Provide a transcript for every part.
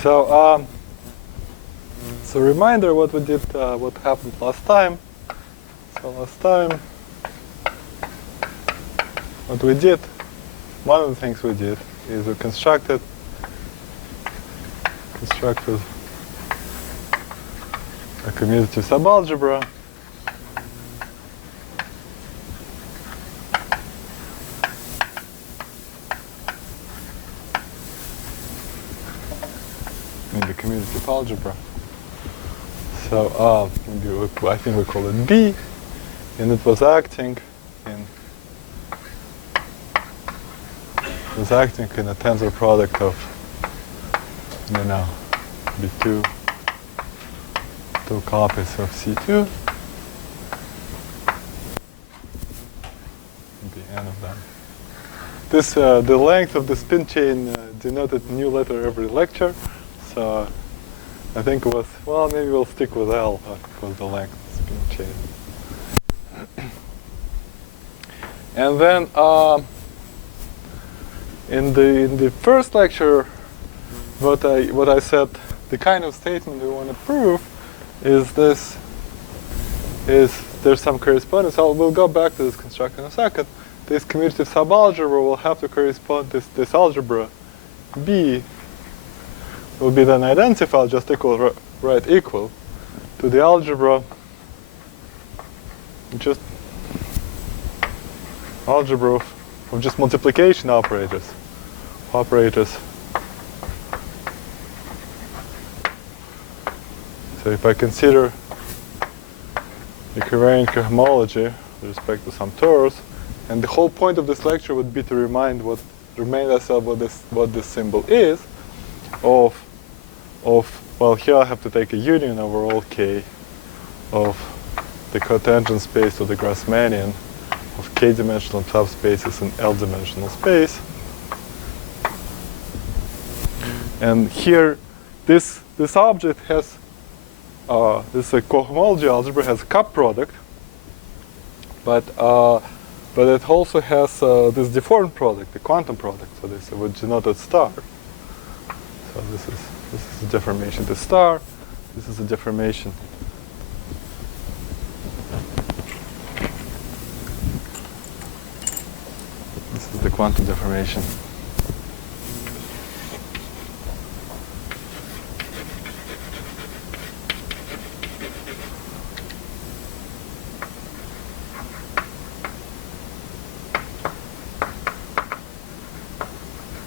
So reminder what we did, what happened last time. So last time, what we did, one of the things we did is we constructed a commutative subalgebra in the commutative algebra. So maybe I think we call it B, and it was acting in a tensor product of, you know, B2, two copies of C2, Bn of them. This the length of the spin chain denoted new letter every lecture. So I think it was, well, maybe we'll stick with L because the length of the spin chain. And then in the first lecture, what I said, the kind of statement we want to prove is there's some correspondence. We'll go back to this construct in a second. This commutative subalgebra will have to correspond to this algebra B will be then identified just equal equal to the algebra of just multiplication operators. So if I consider the covariant cohomology with respect to some torus, and the whole point of this lecture would be to remind ourselves what this symbol is of well, here I have to take a union over all k of the cotangent space of the Grassmannian of k-dimensional subspaces in L-dimensional space. And here, this object has this cohomology algebra has a cup product, but it also has this deformed product, the quantum product. So this would denote a star. So this is a deformation to star. This is a deformation. This is the quantum deformation.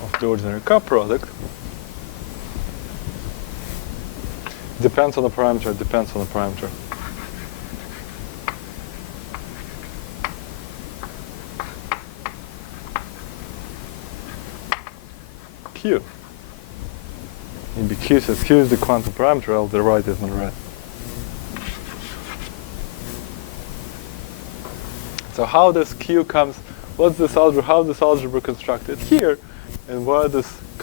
Of the ordinary cup product. Depends on the parameter, depends on the parameter. Q. Maybe Q says Q is the quantum parameter, I'll write it in red. So how this Q comes, what's this algebra, how is this algebra constructed here, and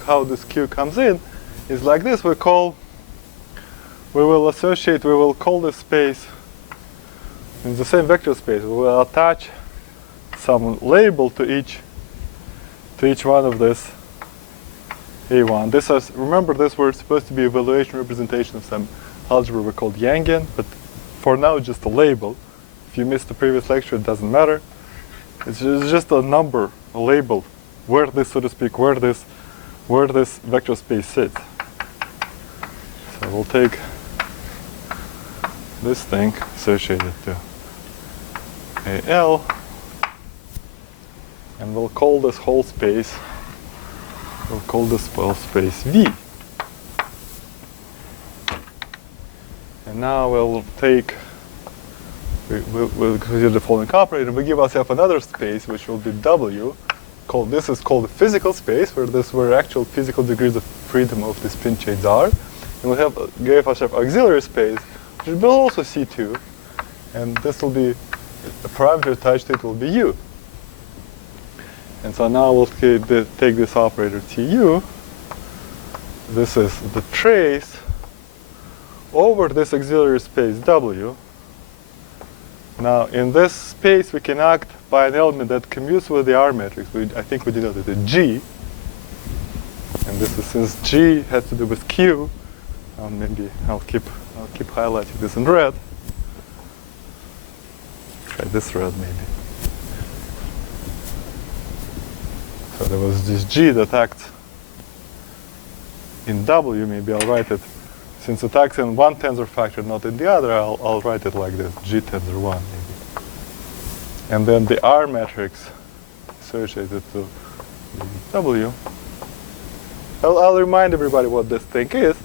how this Q comes in is like this. We will call this space in the same vector space. We will attach some label to each one of this A1. Remember this were supposed to be evaluation representation of some algebra we called Yangian, but for now it's just a label. If you missed the previous lecture, it doesn't matter. It's just a number, a label, where this, so to speak, where this vector space sits. So we'll take this thing associated to AL, and we'll call this whole space, space V. And now we'll consider the following operator. We give ourselves another space, which will be W. This is called the physical space, where actual physical degrees of freedom of the spin chains are. And we'll give ourselves auxiliary space, which will also C2, and this will be a parameter attached to it will be U. And so now we'll take this operator TU. This is the trace over this auxiliary space W. Now in this space we can act by an element that commutes with the R matrix. I think we denoted it G. And this is, since G has to do with Q, maybe I'll keep highlighting this in red. Try this red maybe. So there was this G that acts in W. Maybe I'll write it, since it acts in one tensor factor, not in the other, I'll write it like this, G tensor 1 maybe. And then the R matrix associated to the W. I'll remind everybody what this thing is.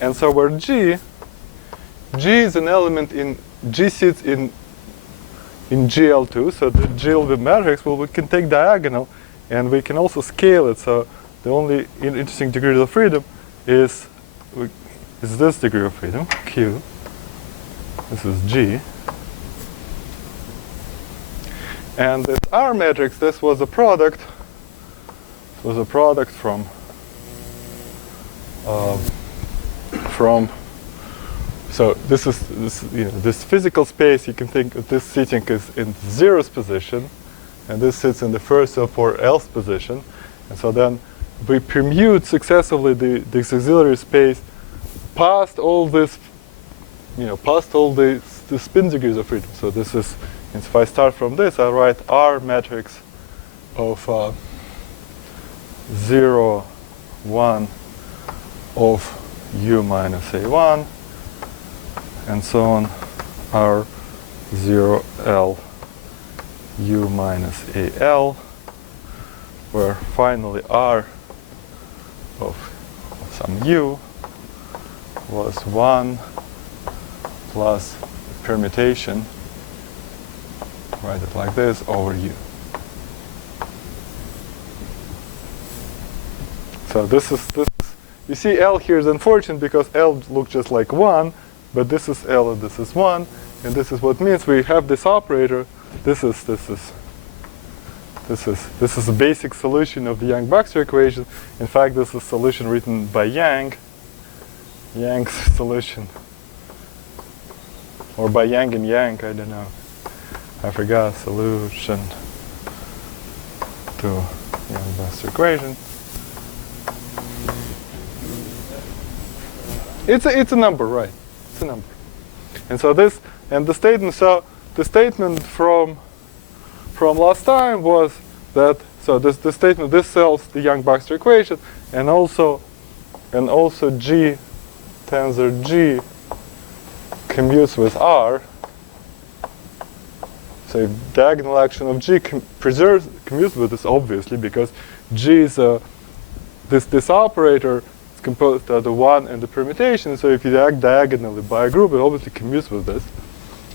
And so where G is an element in, G sits in GL2, so the G will be matrix. Well, we can take diagonal, and we can also scale it. So the only interesting degree of freedom is this degree of freedom, Q. This is G. And this R matrix, this was a product. It was a product from so this is this physical space. You can think of this sitting is in zeroth position, and this sits in the first or else position. And so then we permute successively this auxiliary space past all this, past all the spin degrees of freedom. So this is, if I start from this, I write R matrix of 0, 1 of U minus A1, and so on, R 0 L U minus AL, where finally R of some U was 1 plus permutation, write it like this, over U. So this is, you see L here is unfortunate because L looks just like 1, but this is L and this is 1, and this is what means we have this operator. This is a basic solution of the Yang-Baxter equation. In fact, this is a solution written by Yang, Yang's solution, or by Yang and Yang, I don't know. I forgot, solution to Yang-Baxter equation. It's a number, right? It's a number. And so this, and the statement, so the statement from last time was that, so the statement, this solves the Yang-Baxter equation, and also G tensor G commutes with R. So diagonal action of G commutes with this, obviously, because G is this operator is composed of the 1 and the permutation. So if you act diagonally by a group, it obviously commutes with this.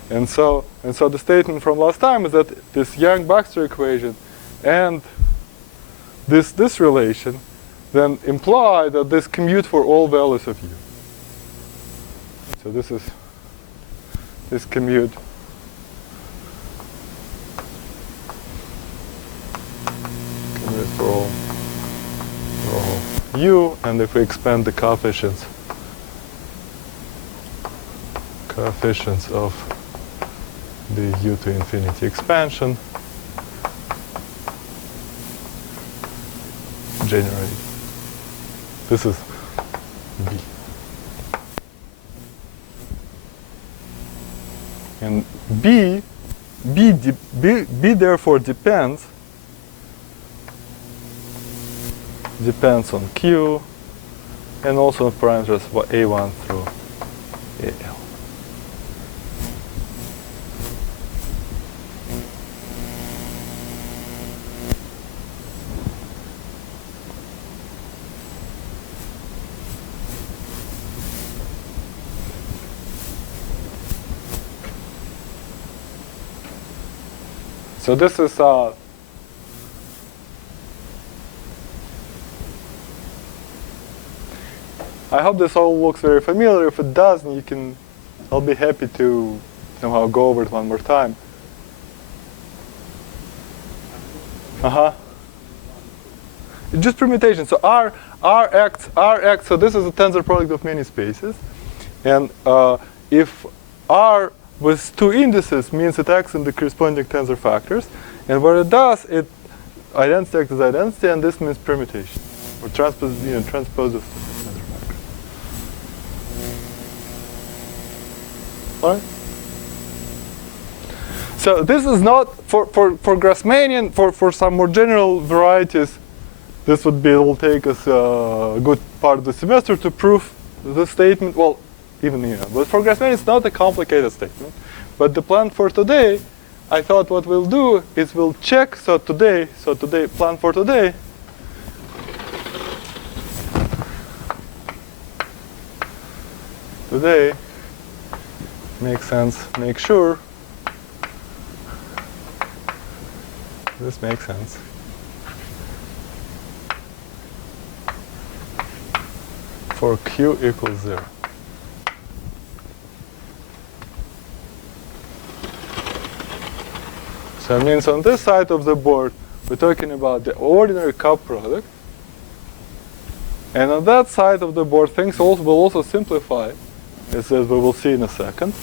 And so the statement from last time is that this Yang-Baxter equation and this relation then imply that this commute for all values of U. So this is this commute for all U, and if we expand the coefficients of the U to infinity expansion, generate. This is B. And B therefore depends on Q and also on parameters A1 through AL. So this is I hope this all looks very familiar. If it doesn't, I'll be happy to somehow go over it one more time. Just permutation. So R acts, so this is a tensor product of many spaces. And if R with two indices means it acts in the corresponding tensor factors. And what it does, it identity acts as identity, and this means permutation. or transpose, transpose of center factor. All right. So this is not for Grassmannian, for some more general varieties. This will take us a good part of the semester to prove the statement. Well, even but for Grassmannian it's not a complicated statement. But the plan for today, I thought what we'll do is we'll check. So today, plan for today. Today, makes sense. Make sure this makes sense. For Q equals 0. So it means on this side of the board, we're talking about the ordinary cup product. And on that side of the board, things will also simplify, as we will see in a second.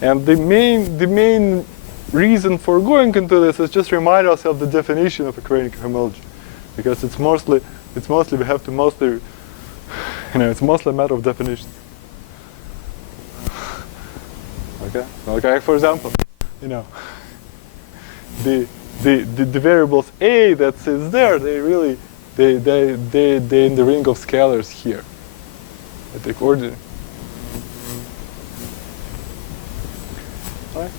And the main reason for going into this is just remind ourselves the definition of Ukrainian homology, because it's mostly it's mostly a matter of definitions. Okay. For example, the variables a that sits there, they're in the ring of scalars here. At the coordinate. Right.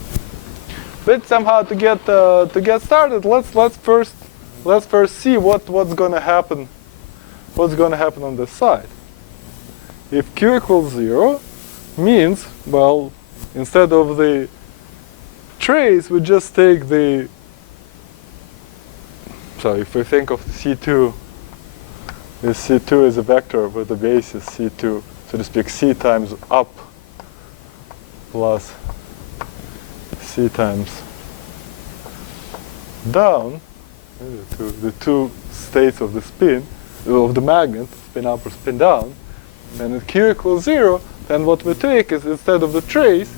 But somehow to get started, let's first see what's going to happen. What's going to happen on this side? If Q equals 0, means, well, instead of the trace, we just take the. So if we think of C2, this C2 is a vector with the basis C2, so to speak, C times up plus C times down, the two states of the spin, of the magnet, spin up or spin down, and if Q equals 0, then what we take is, instead of the trace,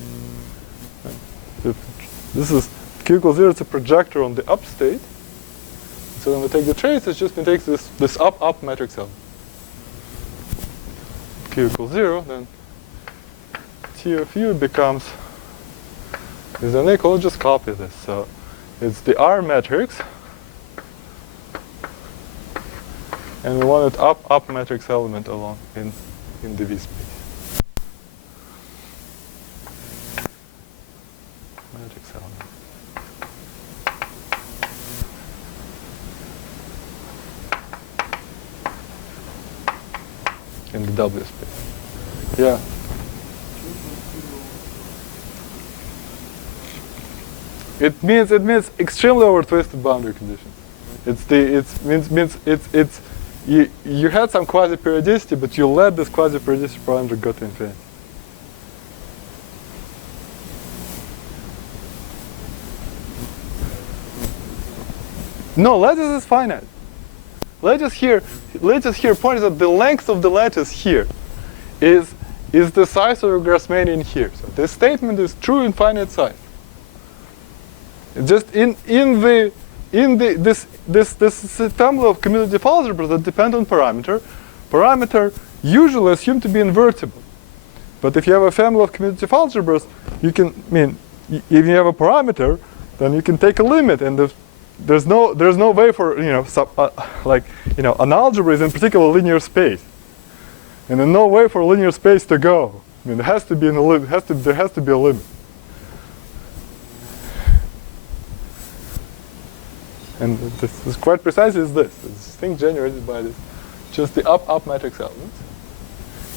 this is Q equals 0, it's a projector on the up state. So when we take the trace, it takes this up matrix element. Q equals 0, then T of U becomes, is then equal, just copy this. So it's the R matrix, and we want it up matrix element along in the V space. Matrix element. In the W space. Yeah. It means extremely over-twisted boundary condition. You had some quasi-periodicity, but you let this quasi-periodicity boundary go to infinity. No, lattice is finite. Lattice here points that the length of the lattice here is the size of a Grassmannian here. So this statement is true in finite size. Just in this family of commutative algebras that depend on parameter usually assumed to be invertible. But if you have a family of commutative algebras, you can, if you have a parameter, then you can take a limit, and there's no way for an algebra is in particular linear space, and there's no way for linear space to go. There has to be there has to be a limit. And this is quite precisely is this thing generated by this, just the up matrix element.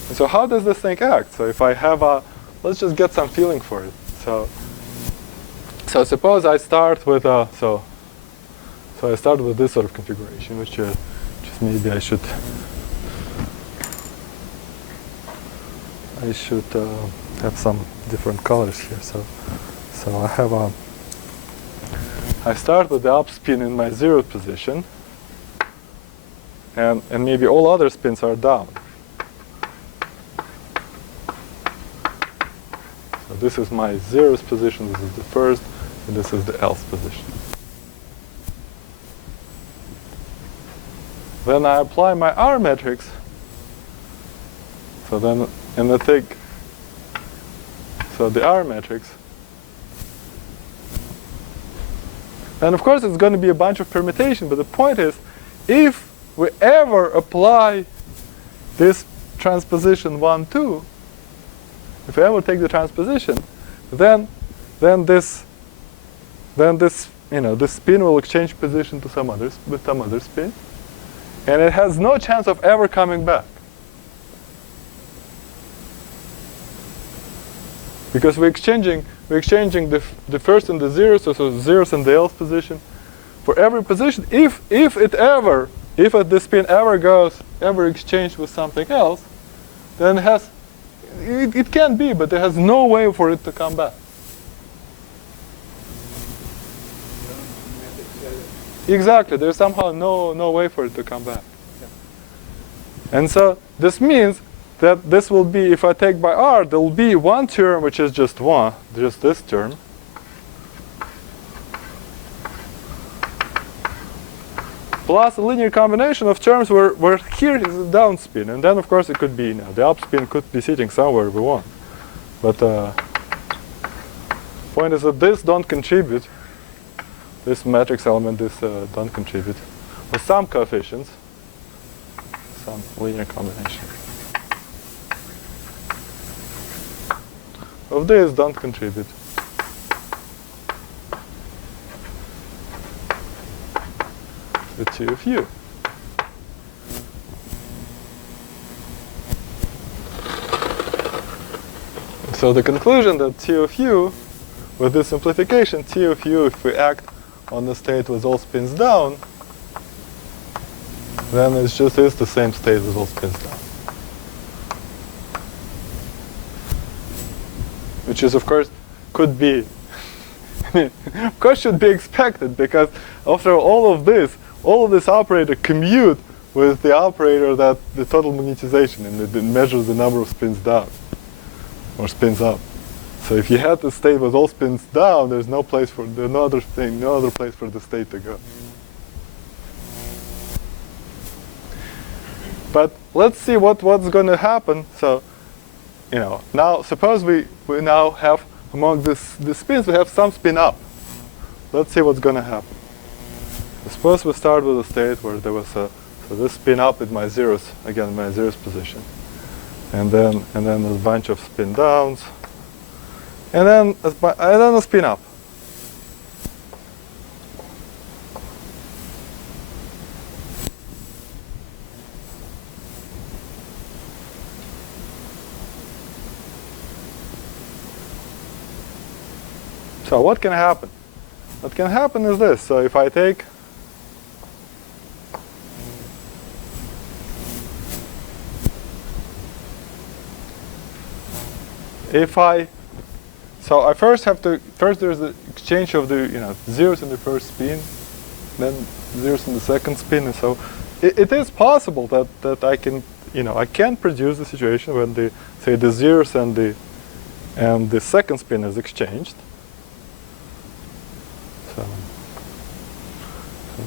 And so how does this thing act? So if I have let's just get some feeling for it. So suppose I start with so I start with this sort of configuration, which just maybe I should have some different colors here. So I have I start with the up spin in my 0th position, and maybe all other spins are down. So this is my 0th position, this is the first, and this is the else position. then I apply my R matrix. So then, and I take, so the R matrix. And of course it's going to be a bunch of permutation, but the point is, if we ever apply this transposition 1, 2, if we ever take the transposition, then this this spin will exchange position to some other spin, and it has no chance of ever coming back. Because we're exchanging the first and the zeros, so zeros and the else position for every position. If this spin ever exchanged with something else, then it can be, but there has no way for it to come back. Exactly, there's somehow no way for it to come back. And so this means that this will be, if I take by R, there will be one term which is just this term. Plus a linear combination of terms where here is a down spin. And then of course it could be, the up spin could be sitting somewhere we want. But point is that this don't contribute. This matrix element don't contribute. With some coefficients, some linear combination of this don't contribute. The T of U. So the conclusion that T of U, with this simplification, T of U, if we act on the state with all spins down, then it just is the same state with all spins down. Which is, of course, could be, of course should be expected, because after all of this operator commute with the operator that the total magnetization, and it measures the number of spins down, or spins up. So if you had the state with all spins down, there's no place for no other place for the state to go. But let's see what's going to happen. So, now suppose we now have among the spins we have some spin up. Let's see what's going to happen. Suppose we start with a state where there was so this spin up in my zeros, again my zeros position, and then a bunch of spin downs. And then a spin up. So what can happen? What can happen is this. So if I take so I first there's the exchange of the zeros in the first spin, then zeros in the second spin, and so it is possible that I can I can produce the situation when the zeros and the second spin is exchanged. So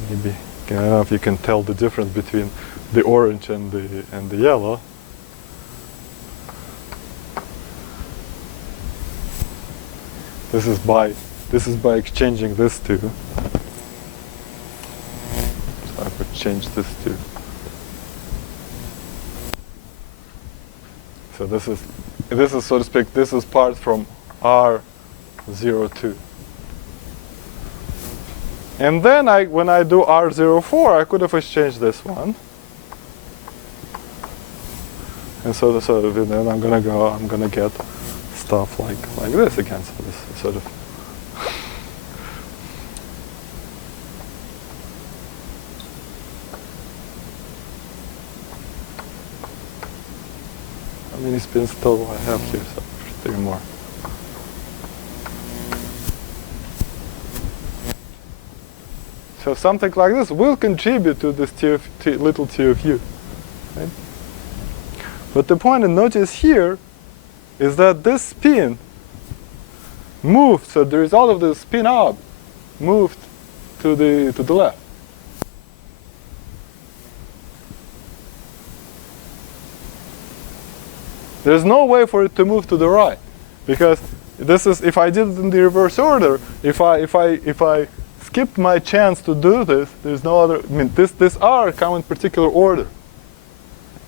maybe I don't know if you can tell the difference between the orange and the yellow. This is by exchanging this two. So I could change this too. So this is so to speak, this is part from R02. And then when I do R04, I could have exchanged this one. And so then I'm gonna get stuff like this again. So this sort of how many spins total I have here? So 3 more. So something like this will contribute to this little T of U. Right? But the point to notice here is that this spin moved, so the result of the spin up moved to the left. there's no way for it to move to the right, because this is, if I did it in the reverse order, if I skipped my chance to do this, there's no other, I mean, this R come in particular order.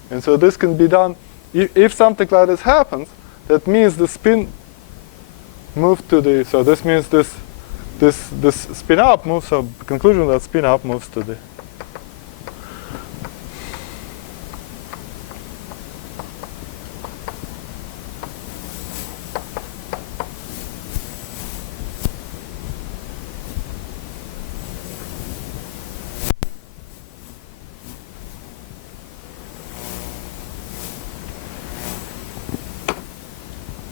And so this can be done, if something like this happens, that means the spin moved to the, so this means this spin up moves, so the conclusion that spin up moves to the,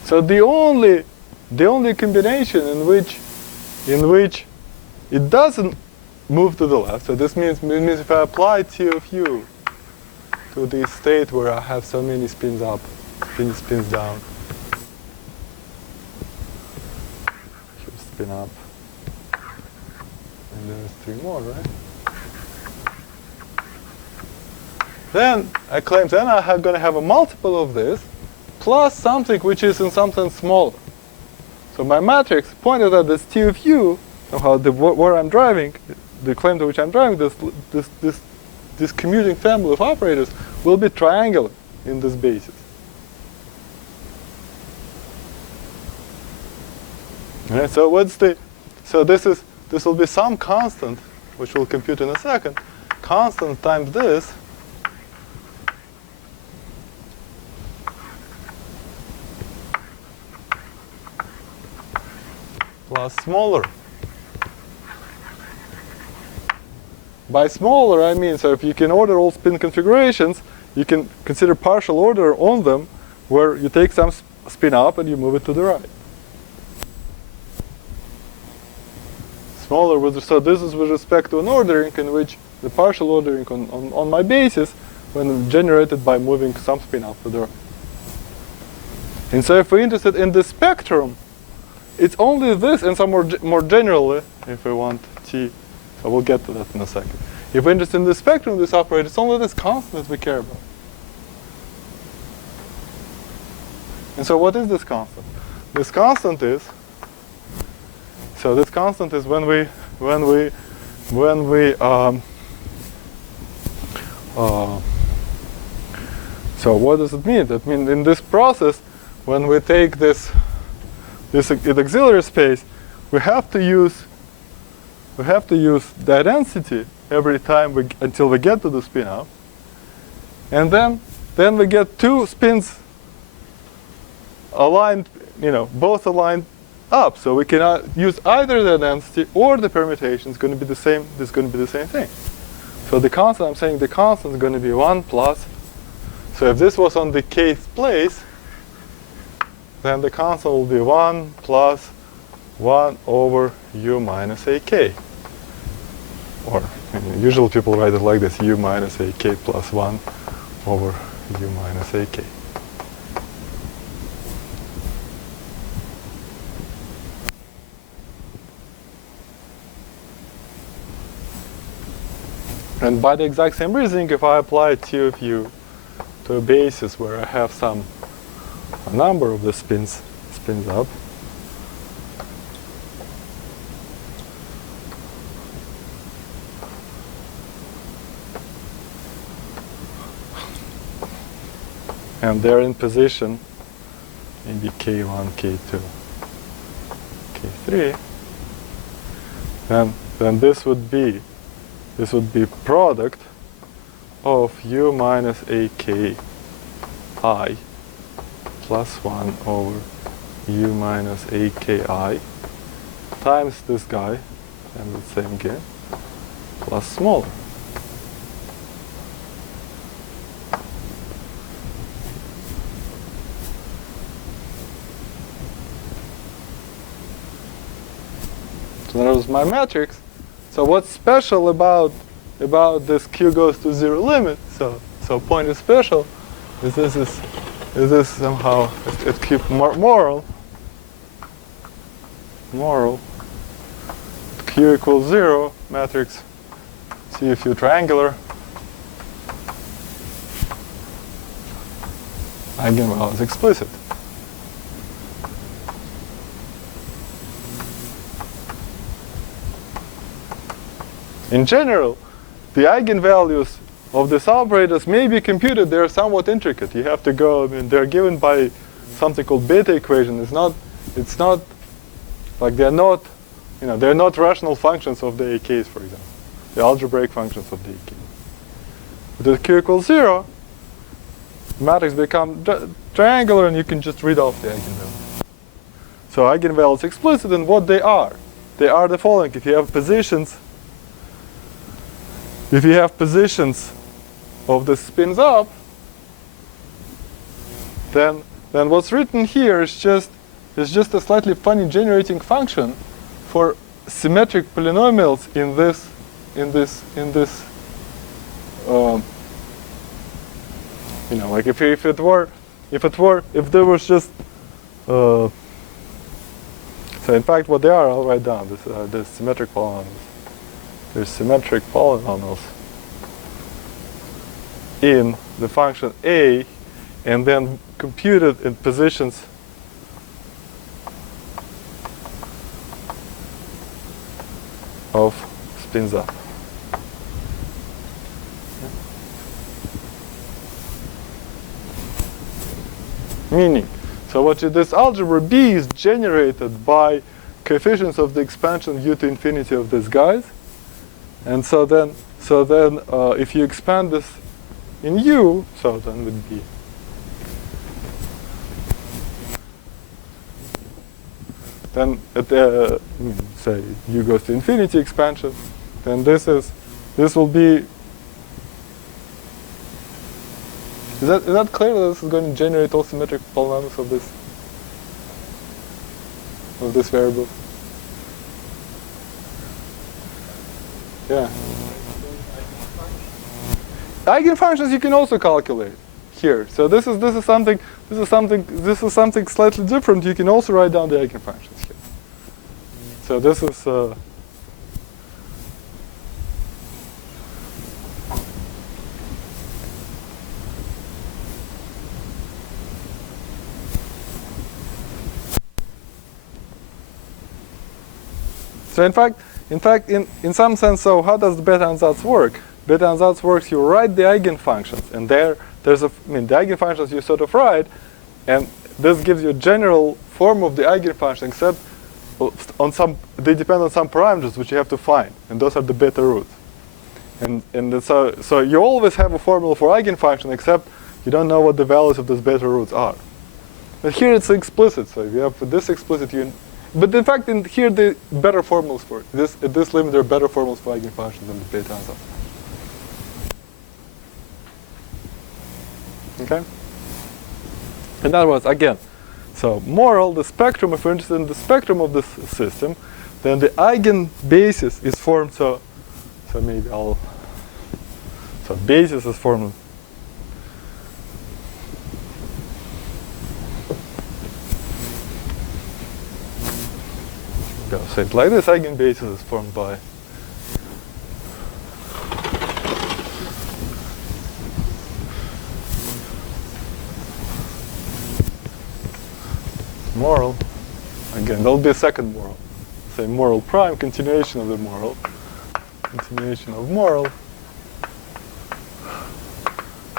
so the only combination in which it doesn't move to the left, so this means if I apply T of U to the state where I have so many spins up, spins down, here's spin up, and there's 3 more, right? Then I claim then I'm going to have a multiple of this plus something which is in some sense smaller. So my matrix pointed at this T of U, somehow where I'm driving, the claim to which I'm driving, this commuting family of operators will be triangular in this basis. Right, so what's the, so this will be some constant, which we'll compute in a second, constant times this, plus smaller. By smaller, I mean, so if you can order all spin configurations, you can consider partial order on them, where you take some spin up and you move it to the right. Smaller with, so this is with respect to an ordering in which the partial ordering on my basis when generated by moving some spin up to the right. And so if we're interested in the spectrum, it's only this, and some more generally, if we want T, so we'll get to that in a second. If we're interested in the spectrum of this operator, it's only this constant that we care about. And so what is this constant? This constant is, so this constant is when we so what does it mean? That means in this process, when we take this auxiliary space, we have to use the density every time until we get to the spin up, and then we get 2 spins aligned, both aligned up. So we cannot use either the density or the permutation. It's going to be the same. This is going to be the same thing. So the constant, I'm saying the constant is going to be 1 plus. So if this was on the kth place, then the constant will be 1 plus 1 over u minus ak. Or usually people write it like this, u minus ak plus 1 over u minus ak. And by the exact same reasoning, if I apply T of U to a basis where I have a number of the spins up, and they're in position maybe K1, K2, K3, then this would be product of u minus aki plus 1 over u minus aki times this guy, and the same again, plus smaller. So that was my matrix. So what's special about this q goes to 0 limit? So point is special. Is this somehow it keep moral? Q equals 0 matrix CFU triangular. eigenvalues explicit. In general, the eigenvalues of these operators may be computed. They're somewhat intricate. You have to go, I mean, they're given by something called beta equation. It's not like they're not, they're not rational functions of the AKs, for example. The algebraic functions of the AK. With q equals 0, the matrix becomes triangular, and you can just read off the eigenvalues. So eigenvalues explicit in what they are. They are the following. If you have positions of the spins up, then what's written here is just a slightly funny generating function for symmetric polynomials in this like if there was just so in fact what they are, I'll write down this symmetric polynomials. There's symmetric polynomials in the function a, and then computed in positions of spins up. Meaning, so this algebra B is generated by coefficients of the expansion u to infinity of these guys, and so then if you expand this in u, so then would be then at say u goes to infinity expansion, then this will be. Is that clear that this is going to generate all symmetric polynomials of this variable? Yeah. Eigenfunctions you can also calculate here. So this is something slightly different. You can also write down the eigenfunctions here. So this is so in fact, in some sense, so how does the beta ansatz work? Beta ansatz works, you write the eigenfunctions, and the eigenfunctions you sort of write, and this gives you a general form of the eigenfunction, except they depend on some parameters which you have to find, and those are the beta roots. And so you always have a formula for eigenfunction, except you don't know what the values of those beta roots are. But here it's explicit, so if you have this explicit, but in fact, here the better formulas for it. At this limit, there are better formulas for eigenfunctions than the beta ansatz. Okay? In other words, again, so moral, the spectrum, if we're interested in the spectrum of this system, then the eigenbasis is formed, so maybe so basis is formed. So it's like this, eigenbasis is formed by moral. Again, there'll be a second moral. Say moral prime, continuation of the moral. Continuation of moral.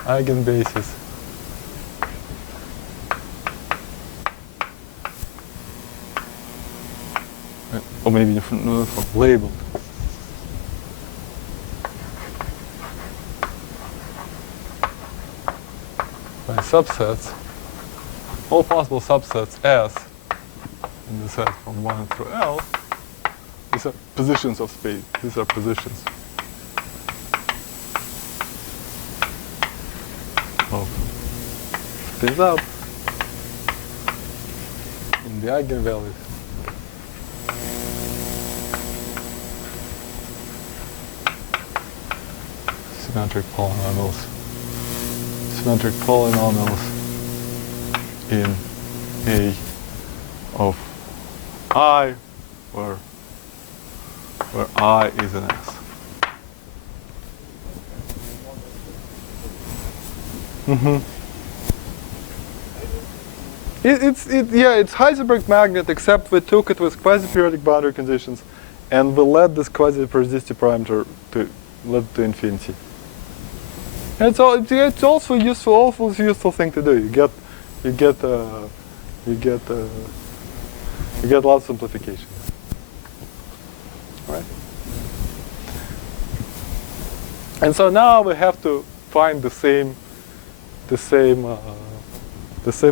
Eigenbasis. Or maybe different labeled. By subsets, all possible subsets S in the set from 1 through L. These are positions of space. These are positions of spins up in the eigenvalues. Symmetric polynomials in A of I, where I is an S. It's Heisenberg magnet, except we took it with quasi-periodic boundary conditions, and we let this quasi-periodicity parameter to infinity. And it's also useful thing to do. You get lots of simplification. Right? And so now we have to find the same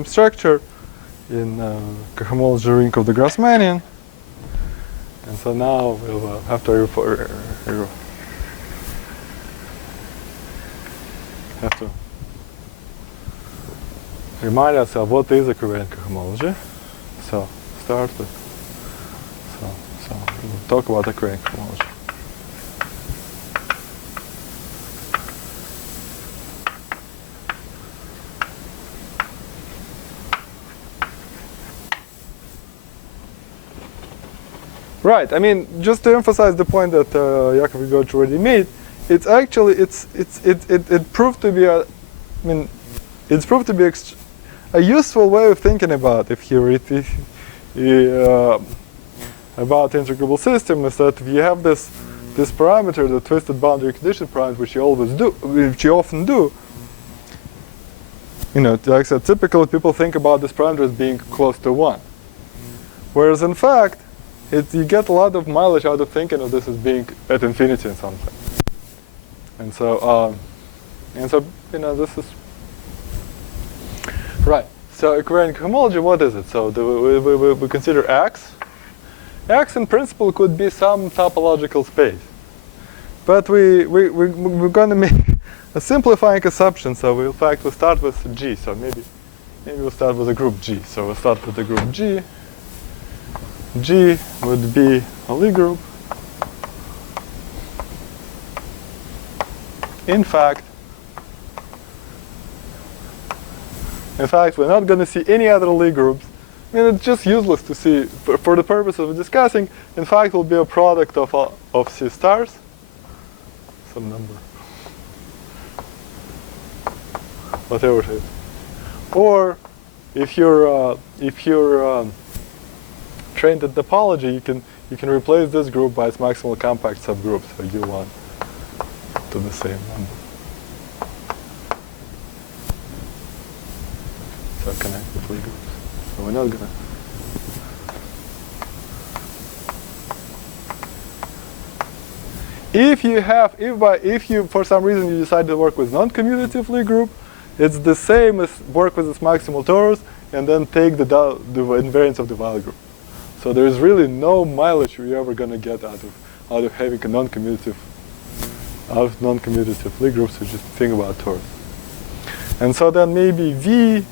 structure in cohomology ring of the Grassmannian. And so now we'll have to remind ourselves what is a covariant cohomology. So start with so we'll talk about the covariant cohomology. Right. I mean, just to emphasize the point that Yakov Grigorich already made, it's actually it proved to be a useful way of thinking about about the integrable system, is that if you have this parameter, the twisted boundary condition parameter, which you often do. Like I said, typically people think about this parameter as being close to 1, whereas in fact, you get a lot of mileage out of thinking of this as being at infinity in some sense. And so this is right. So covariant cohomology, what is it? So we consider X. X in principle could be some topological space, but we're going to make a simplifying assumption. So in fact we start with G. So maybe we'll start with a group G. So we'll start with the group G. G would be a Lie group. In fact, we're not going to see any other Lie groups. I mean, it's just useless to see. For the purpose of discussing, in fact, it will be a product of C stars, some number, whatever it is. Or if you're trained at topology, you can replace this group by its maximal compact subgroup, so U1 to the same number. So connect with Lie groups. So we're not gonna. If you for some reason you decide to work with non-commutative Lie group, it's the same as work with its maximal torus and then take the invariance of the Weil group. So there is really no mileage you're ever going to get out of having a non-commutative Lie groups. So just think about torus. And so then maybe V.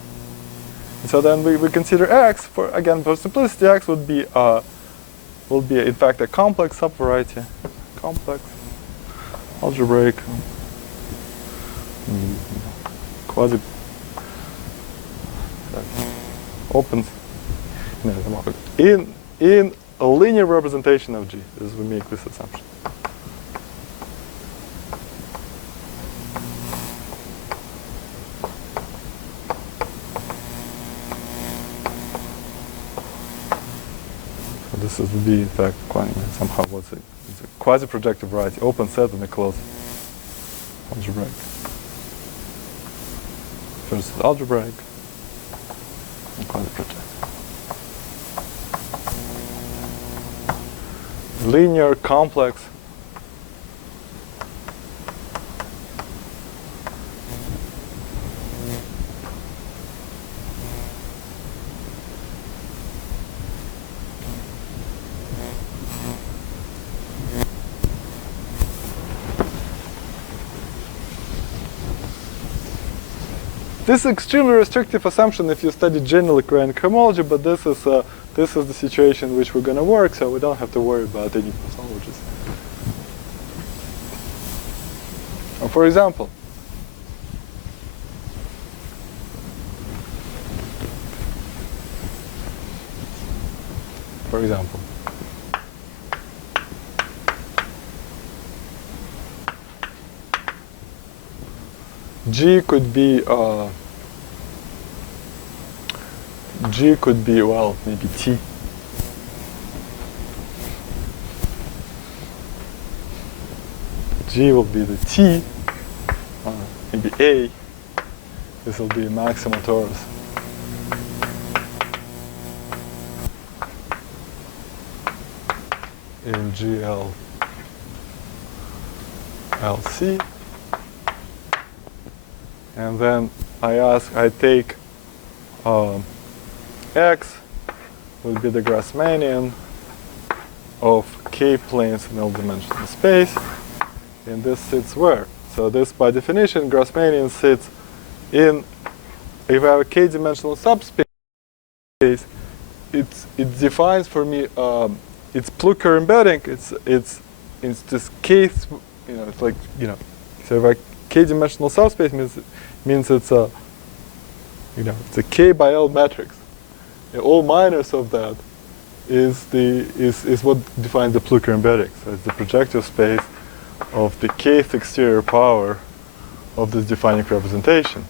So then we consider X for simplicity. X would be in fact a complex subvariety, complex algebraic quasi opens in a linear representation of G, as we make this assumption. So this would be in fact somehow it's a quasi-projective variety, open set and a closed algebraic. First is algebraic and quasi-projective. Linear complex This is extremely restrictive assumption if you study generally covariant cohomology, but this is the situation in which we're going to work, so we don't have to worry about any cosmologies. For example, G could be G could be, well, maybe T. G will be the T, maybe A. This will be a maximal torus. In GL LC. And then I take X will be the Grassmannian of K planes in L-dimensional space. And this sits where? So this, by definition, Grassmannian sits in, if I have a K-dimensional subspace, it defines for me, it's Plucker embedding, it's this K, it's like, so if I K-dimensional subspace means it's a, it's a K by L matrix. And all minus of that is what defines the Plucker embedding. So it's the projective space of the kth exterior power of this defining representation.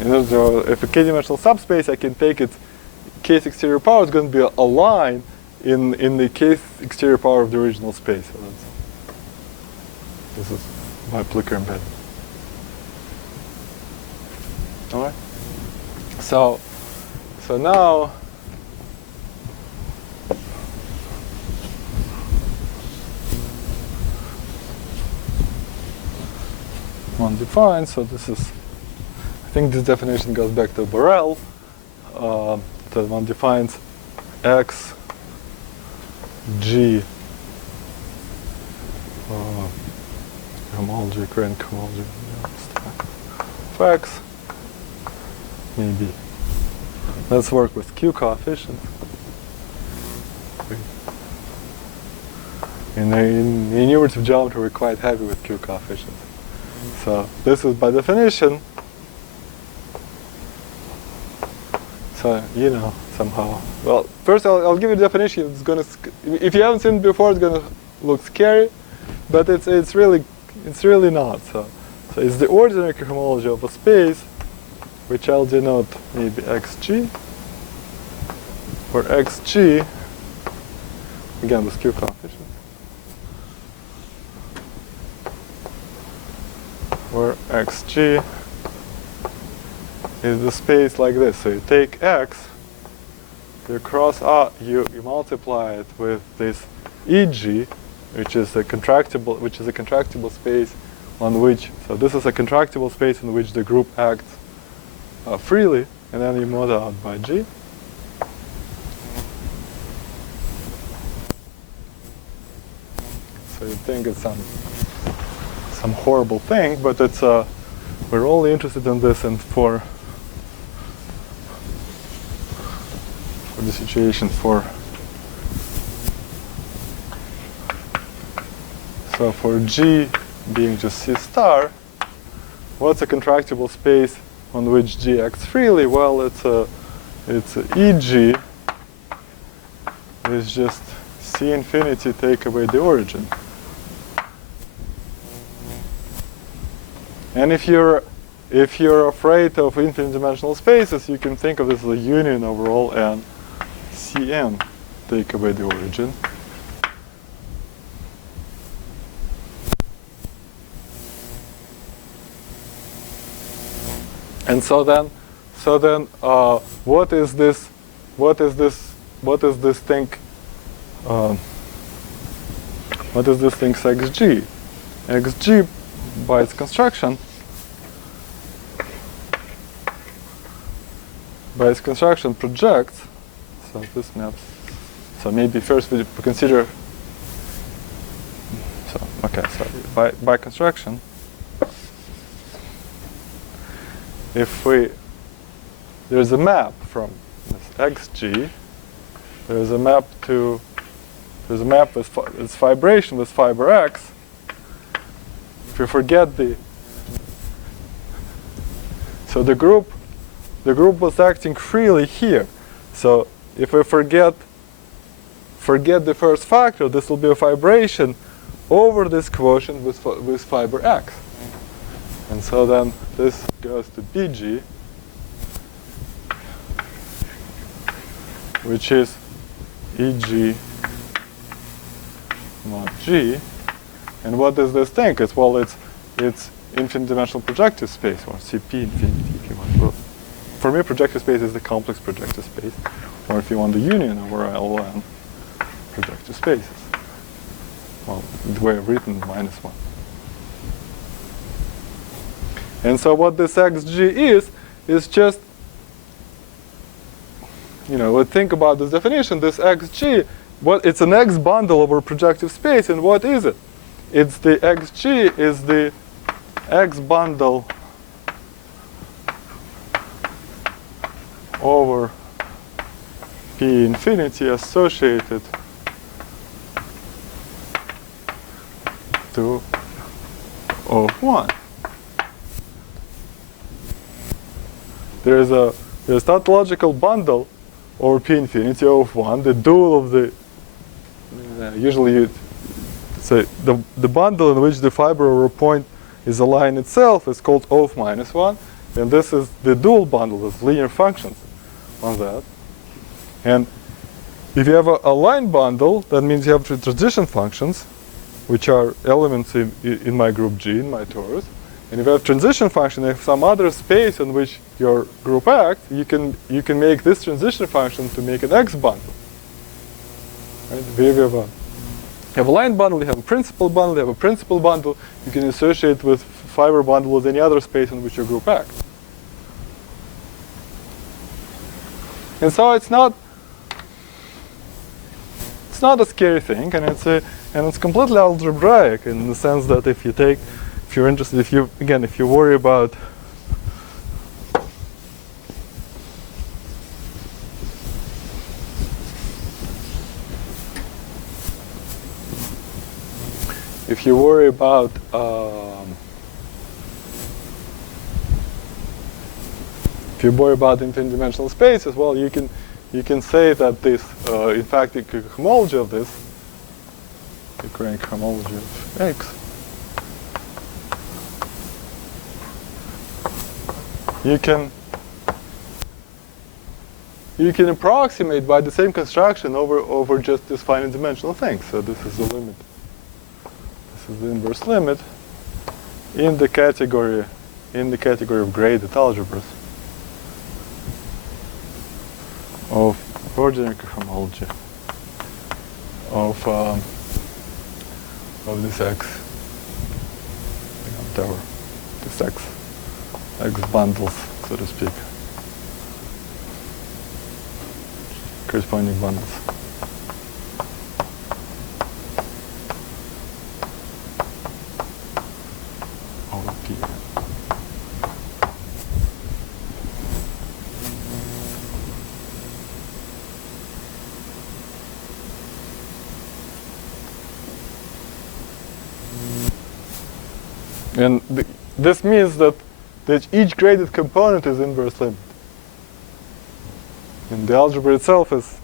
So if a k-dimensional subspace, I can take its kth exterior power is going to be a line in the kth exterior power of the original space. So this is my Plucker embedding. All right. So now one defines. So this is, I think this definition goes back to Borel. That one defines X, G, homology, Ukrainian homology, of X. Maybe. Let's work with Q coefficients. In enumerative geometry, we're quite happy with Q coefficients. So this is by definition. So somehow. Well, first I'll give you the definition. It's gonna, if you haven't seen it before, it's gonna look scary, but it's really not. So it's the ordinary cohomology of a space, which I'll denote maybe xg, or xg, again with Q coefficient, where xg is the space like this. So you take x, you cross out, you multiply it with this EG, which is a contractible space on which, so this is a contractible space in which the group acts freely, and then you mod out by G. So you think it's some horrible thing, but it's we're only interested in this and for the situation so for G being just C star, what's a contractible space on which G acts freely? Well, it's a EG is just C infinity take away the origin. And if you're afraid of infinite dimensional spaces, you can think of this as a union over all n Cn take away the origin. And so then, what is this thing? What is this thing xg? Xg, by its construction, projects. So this maps. So maybe first we consider. So okay. So by construction. If there's a map from this xg, there's a map with its vibration with fiber x. If you forget so the group was acting freely here. So if we forget forget the first factor, this will be a fibration over this quotient with fiber x. And so then this goes to BG, which is EG mod G. And what does this thing? It's infinite dimensional projective space, or CP infinity if you want. Well, for me, projective space is the complex projective space, or if you want the union over LN projective spaces. Well, the way I've written -1. And so what this XG is just, think about this definition. This XG, it's an X bundle over projective space, and what is it? It's the XG is the X bundle over P infinity associated to O1. There's tautological bundle over P infinity of 1, the dual of the, usually you say the bundle in which the fiber over point is a line itself is called O of -1, and this is the dual bundle of linear functions on that. And if you have a line bundle, that means you have the transition functions, which are elements in my group G, in my torus. And if you have transition function, if some other space in which your group acts, you can make this transition function to make an X bundle. Right? If you have a line bundle, you have a principal bundle, you have a principal bundle, you can associate with fiber bundle with any other space in which your group acts. And so it's not a scary thing, and it's completely algebraic in the sense that if you're interested, if you worry about infinite dimensional spaces, well, you can say that this, in fact, the homology of this, the Ukrainian homology of X, you can approximate by the same construction over just this finite dimensional thing. So this is the limit. This is the inverse limit in the category of graded algebras of ordinary homology of this X, whatever, this X bundles, so to speak, corresponding bundles. Over P. And this means that each graded component is inverse limit. And the algebra itself is,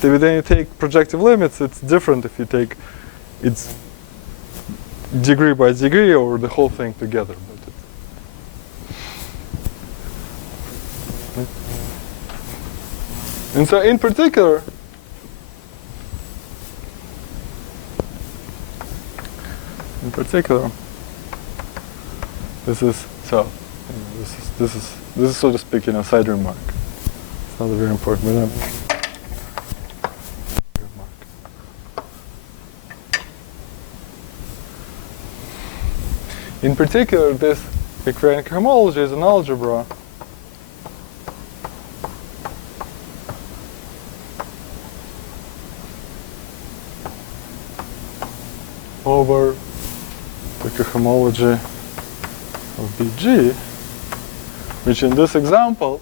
then you take projective limits, it's different if you take it's degree by degree or the whole thing together. And so in particular, this is so to speak, side remark. It's not a very important remark. In particular, this Ukrainian homology is an algebra over the cohomology of BG, which in this example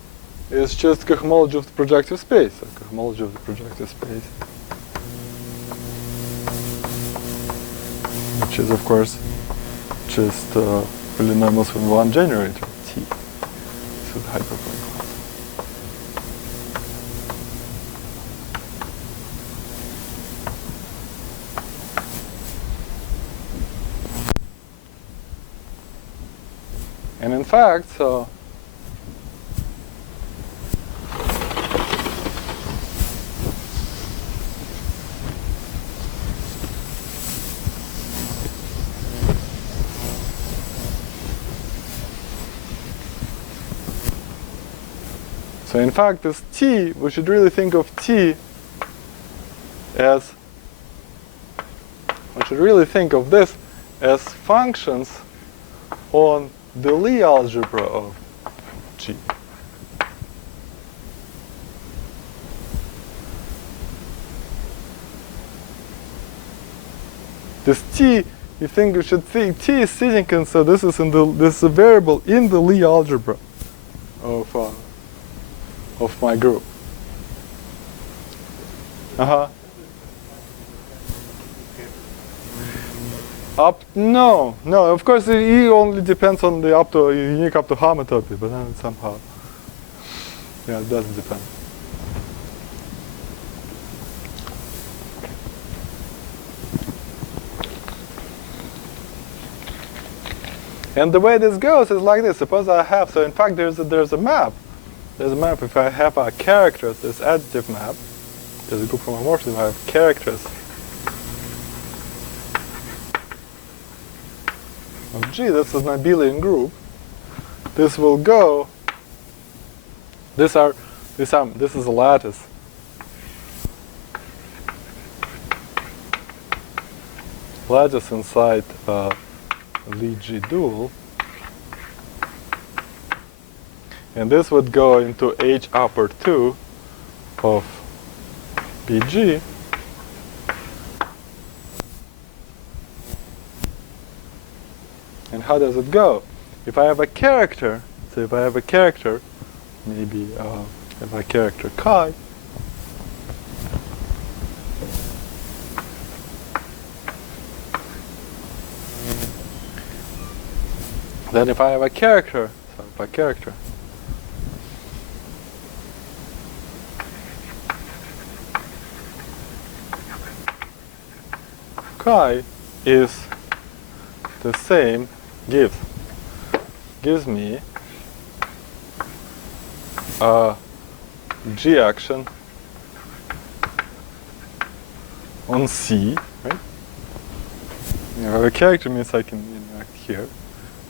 is just cohomology of the projective space. So cohomology of the projective space, which is, of course, just polynomials from one generator, T. So the hyperplane class. And in fact, so in fact, this t, we should really think of t as, we should really think of this as functions on the Lie algebra of G. This t, you think you should think t is sitting in, so this is this is a variable in the Lie algebra of my group. No, of course E only depends on the unique up to homotopy, but then somehow, yeah, it doesn't depend. And the way this goes is like this. Suppose I have, so in fact there's a map. There's a map. If I have a characters, this additive map, there's a group homomorphism, I have characters of G. This is my abelian group. This will go. This is a lattice. Lattice inside Lie G dual. And this would go into H upper 2 of BG. And how does it go? If I have a character, so if I have a character, maybe if I have a character chi, then if I have a character, so if a character, chi is the same, gives me a G action on C, right? You know, a character means I can act here.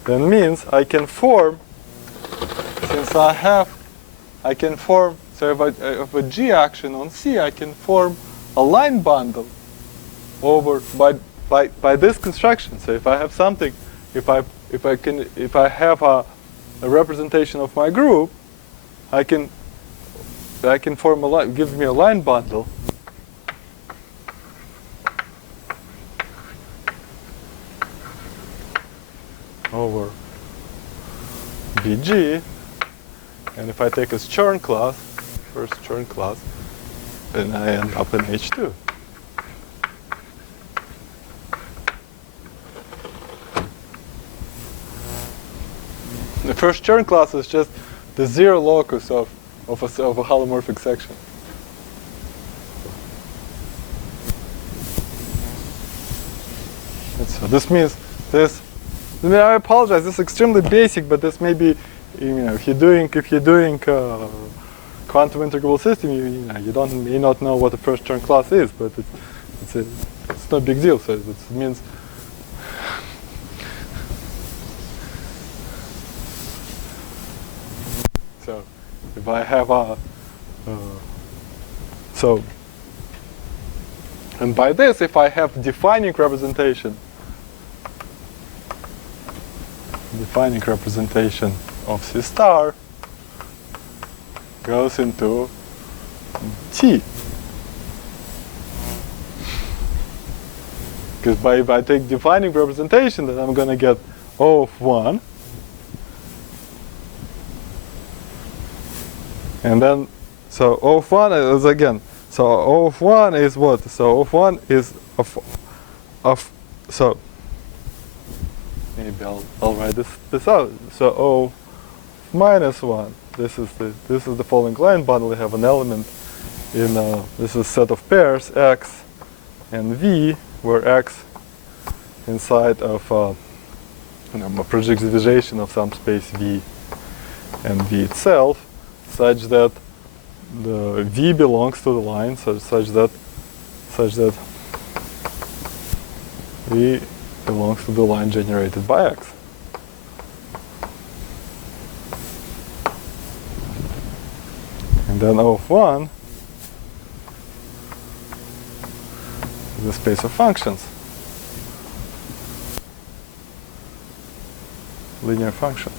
Then means I can form, since I can form, so if I have a G action on C, I can form a line bundle over by this construction. So if I have something, if I have a representation of my group, I can form a line, gives me a line bundle over BG, and if I take as Chern class, first Chern class, then I end up in H2. The first Chern class is just the zero locus of a holomorphic section. And so this means this. I mean, I apologize. This is extremely basic, but this may be, if you're doing quantum integrable system, you may not know what the first Chern class is, but it's no big deal. So it means. So if I have and by this, if I have defining representation of C star goes into T. Because if I take defining representation, then I'm going to get O of 1. And then, so O of 1 is again, so O of 1 is what? So O of 1 is so maybe I'll write this out. So O minus 1, this is the following line bundle. We have an element in this is a set of pairs X and V, where X inside of projectivization of some space V and V itself, such that the V belongs to the line, such that V belongs to the line generated by X. And then O of 1 is the space of functions, linear functions.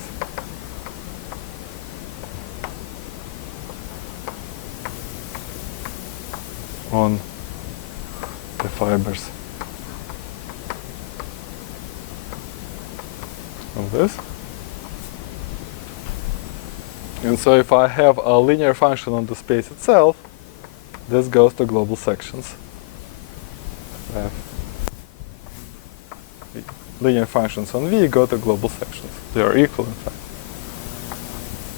On the fibers of this. And so if I have a linear function on the space itself, this goes to global sections. I have linear functions on V go to global sections. They are equal, in fact,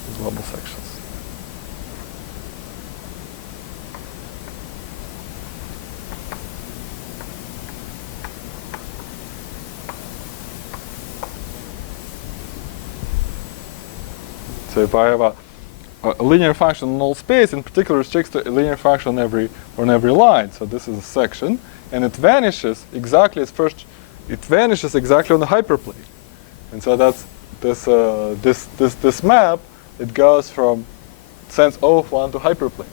to global sections. So if I have a linear function on all space, in particular restricts to a linear function on every line. So this is a section, and it vanishes exactly as first. It vanishes exactly on the hyperplane, and so that's this map. It goes from sense O of 1 to hyperplane,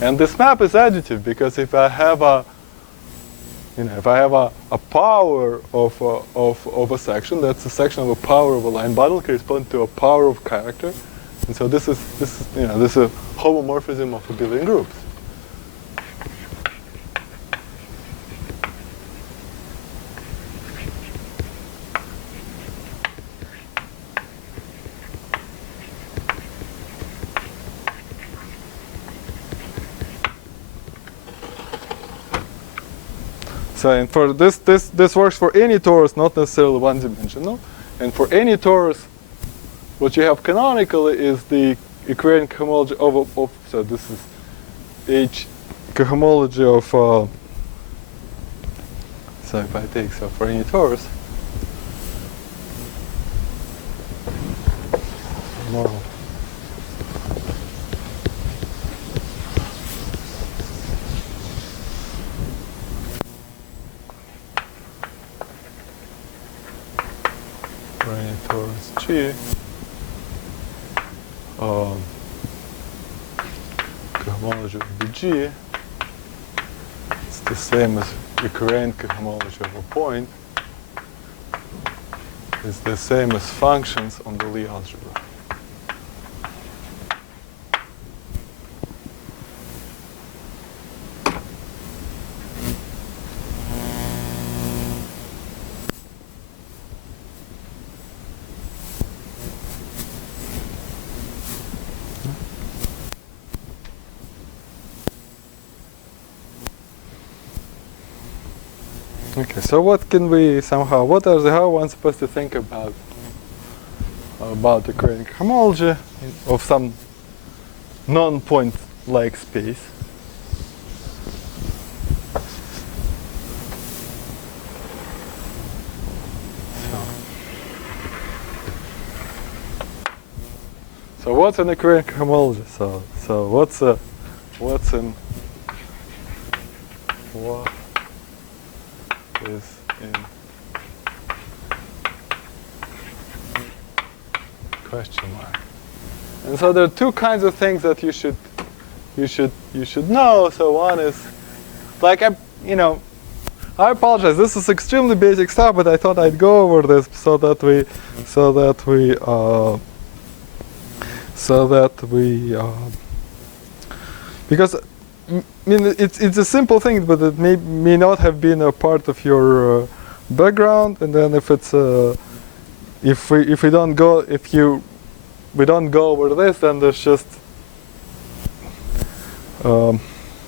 and this map is additive because if I have a power of a section, that's a section of a power of a line bundle corresponding to a power of character, and so this is a homomorphism of abelian groups. So, and for this works for any torus, not necessarily one-dimensional. And for any torus, what you have canonically is the Ukrainian cohomology of so this is H cohomology of. So if I take for any torus, model. Torus G, cohomology of the G, it's the same as Ukrainian cohomology of a point. It's the same as functions on the Lie algebra. Okay, so what can we how one supposed to think about the Ukrainian homology of some non-point like space? So what's an Ukrainian homology? So what's in what is in question mark. And so there are two kinds of things that you should know. So one is like I apologize. This is extremely basic stuff, but I thought I'd go over this so that we because I mean, it's a simple thing, but it may not have been a part of your background. And then if it's we don't go over this, then there's just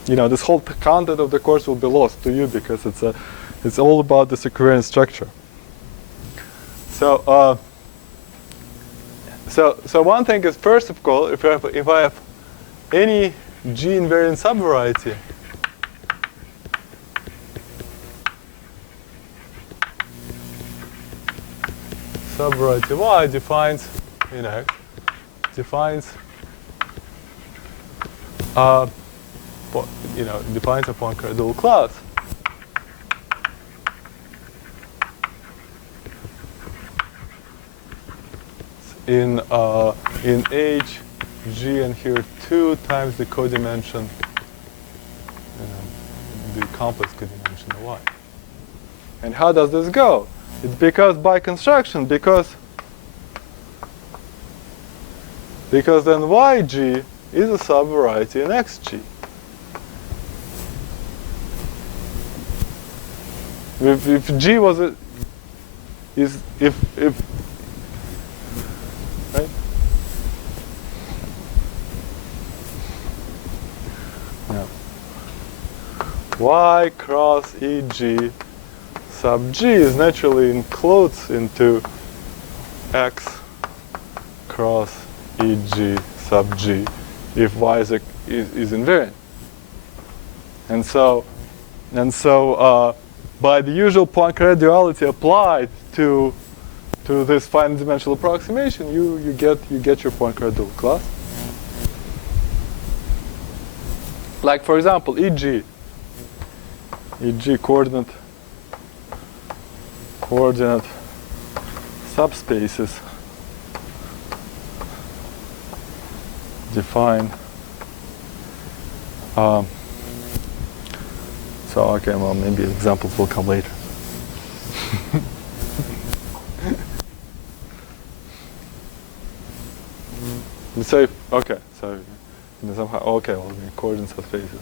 this whole content of the course will be lost to you because it's all about the Equarian structure. So one thing is, first of all, if I have any G invariant subvariety, subvariety Y defines in X defines defines a Poincare dual class. In H, G, and here 2 times the codimension, the complex codimension of Y. And how does this go? It's because by construction, because then YG is a subvariety in XG. If G was a right? Yeah. Y cross EG sub G is naturally enclosed into X cross EG sub G if Y is invariant. And so by the usual Poincare duality applied to this finite dimensional approximation, you get your Poincare dual class. Like for example, EG coordinate subspaces define so okay, well maybe examples will come later. So okay, so somehow okay, well coordinate subspaces.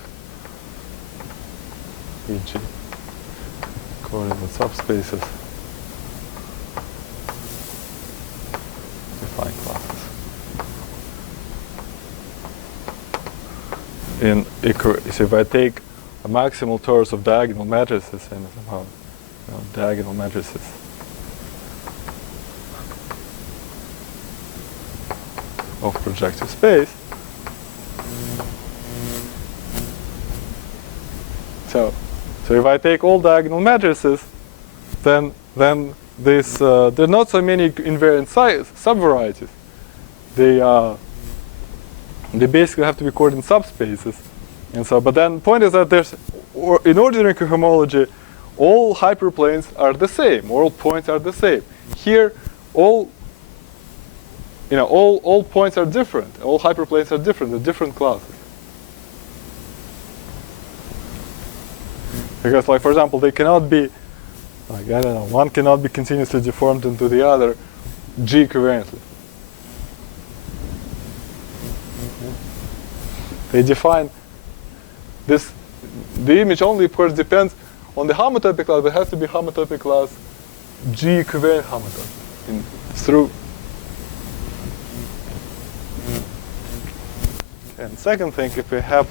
E.g. coordinate subspaces define classes. So if I take a maximal torus of diagonal matrices and somehow diagonal matrices of projective space. So if I take all diagonal matrices, then this there are not so many invariant subvarieties. They basically have to be coordinate subspaces, and so. But then the point is that in ordinary cohomology, all hyperplanes are the same. All points are the same. Here, all points are different. All hyperplanes are different. They're different classes. Because, like for example, they cannot be, like I don't know, one cannot be continuously deformed into the other, G covariantly. They define this. The image only, of course, depends on the homotopy class. There has to be homotopy class G covariant homotopy through. And second thing, if we have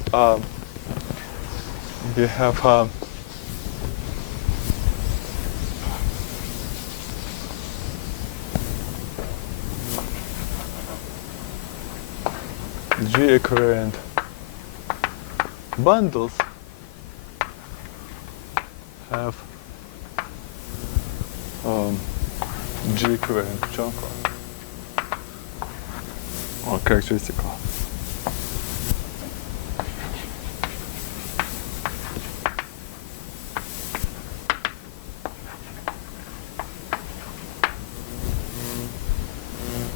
G equivariant bundles have G equivariant John class or characteristic class.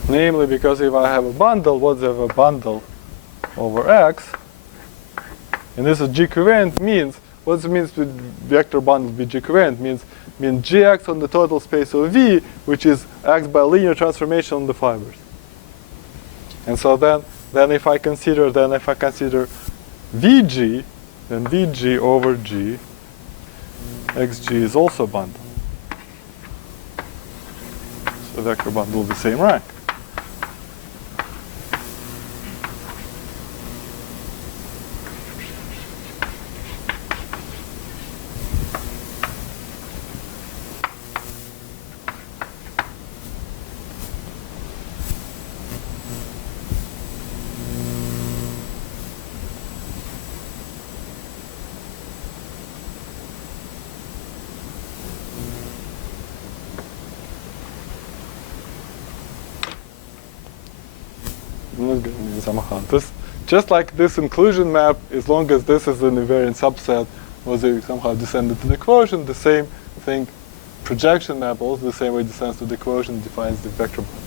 Namely, because if I have a bundle, what's a bundle over X, and this is G covariant means, what it means with vector bundle be G covariant means Gx on the total space of V, which is X by linear transformation on the fibers. And so then if I consider Vg, then Vg over G, Xg is also bundle. So vector bundle of the same rank. somehow. This, just like this inclusion map, as long as this is an invariant subset, was somehow descended to the quotient, the same thing, projection map also the same way descends to the quotient, defines the vector bond.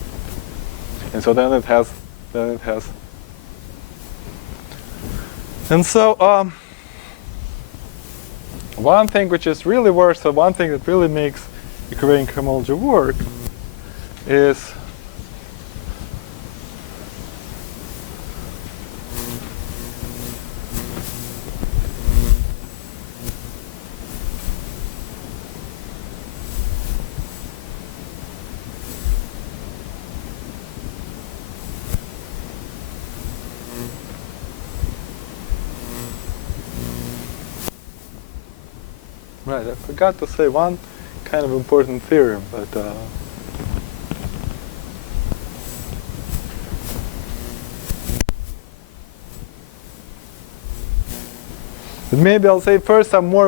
And so then it has, and so one thing which is really worse, so one thing that really makes Ukrainian homology work is right, I forgot to say one kind of important theorem, but maybe I'll say first one more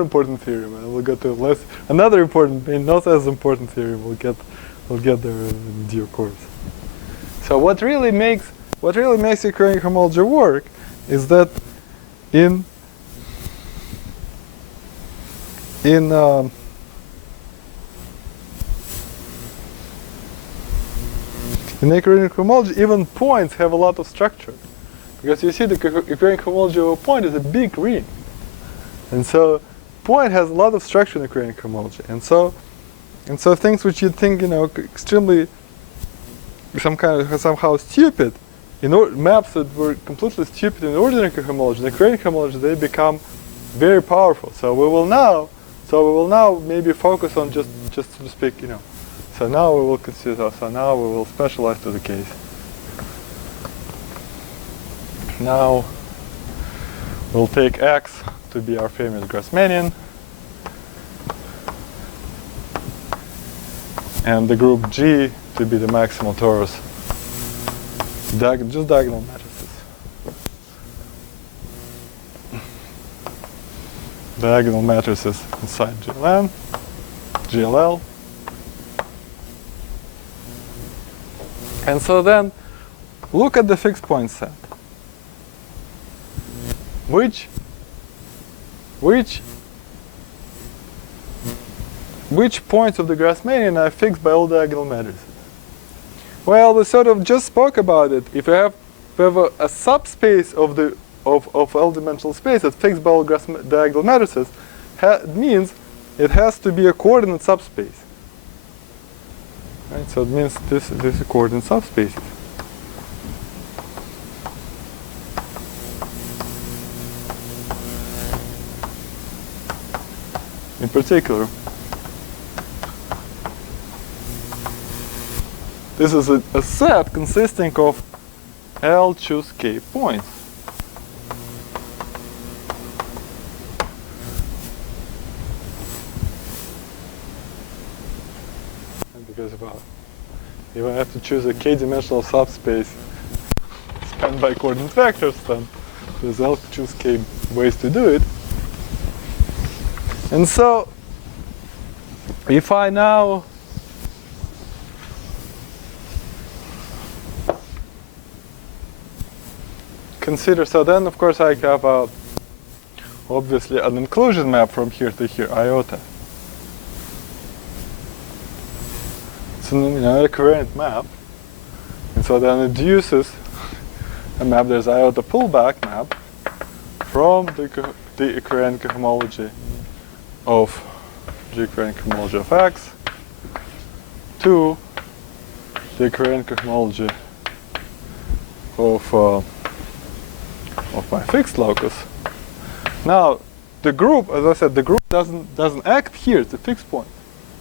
important theorem, and we'll get to another important, and not as important theorem. We'll get there in due course. So what really makes Ukrainian homology work is that in Ukrainian homology, even points have a lot of structure, because you see the Ukrainian homology of a point is a big ring, and so point has a lot of structure in Ukrainian homology, and so things which you think extremely somehow stupid, maps that were completely stupid in ordinary homology, in Ukrainian homology they become very powerful. So we will now maybe focus on just so to speak, So now we will consider. So now we will specialize to the case. Now we'll take X to be our famous Grassmannian, and the group G to be the maximal torus. Just diagonal matrices. Diagonal matrices inside GLN, GLL. And so then, look at the fixed point set. Which points of the Grassmannian are fixed by all diagonal matrices? Well, we sort of just spoke about it. If we have a subspace of L-dimensional space that's fixed by all diagonal matrices, means it has to be a coordinate subspace. Right? So it means this is a coordinate subspace. In particular, this is a set consisting of L choose K points. And because if I have to choose a K-dimensional subspace spanned by coordinate vectors, then there's L choose K ways to do it. And so, if I now consider, so then of course I have obviously an inclusion map from here to here, iota. It's an covariant map, and so then it uses a map. There's iota pullback map from the Ukrainian cohomology of X to the Ukrainian cohomology of my fixed locus. Now, the group, as I said, the group doesn't act here. It's a fixed point.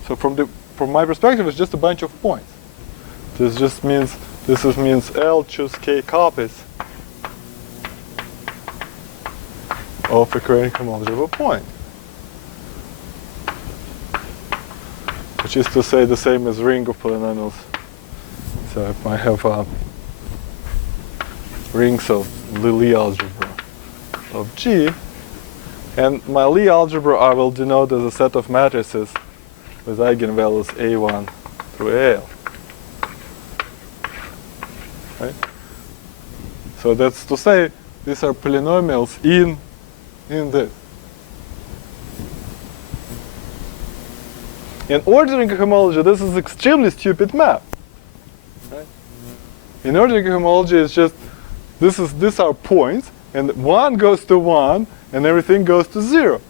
So from my perspective, it's just a bunch of points. This just means L choose K copies of the Ukrainian cohomology of a point, which is to say the same as ring of polynomials. So if I have rings of the Lie algebra of G, and my Lie algebra I will denote as a set of matrices with eigenvalues A1 through AL. Right? So that's to say these are polynomials in this. In ordinary cohomology, this is extremely stupid map. Right? In ordinary cohomology, it's just these are points, and 1 goes to 1, and everything goes to 0.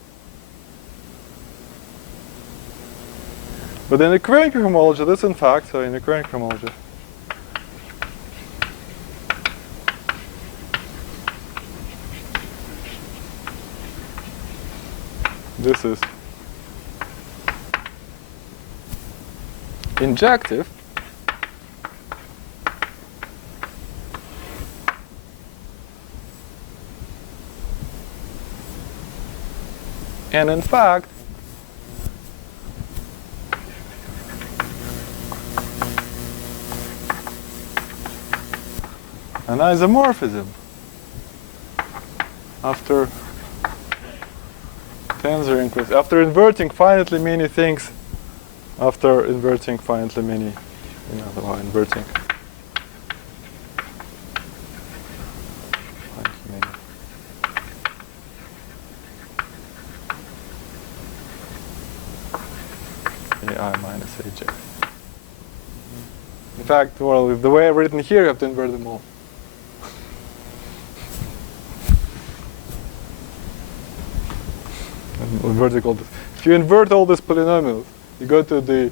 But in Ukrainian cohomology, this in fact, so in Ukrainian cohomology, this is injective. And in fact, an isomorphism after tensoring with, after inverting finitely many things, after inverting finitely many, inverting finitely many. AI minus AJ. In fact, well, the way I've written here, you have to invert them all. Vertical. If you invert all these polynomials, you go to the.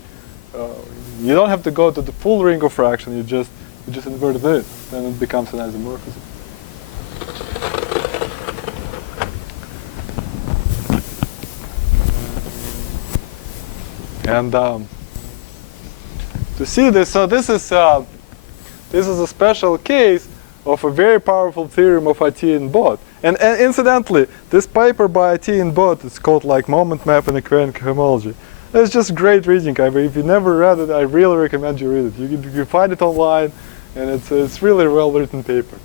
You don't have to go to the full ring of fraction. You just invert this, then it becomes an isomorphism. And to see this, so this is a special case of a very powerful theorem of IT and Bott. And incidentally, this paper by IT and Bott is called like Moment Map in Ukrainian Cohomology. It's just great reading. If you never read it, I really recommend you read it. You can find it online, and it's really a well written paper.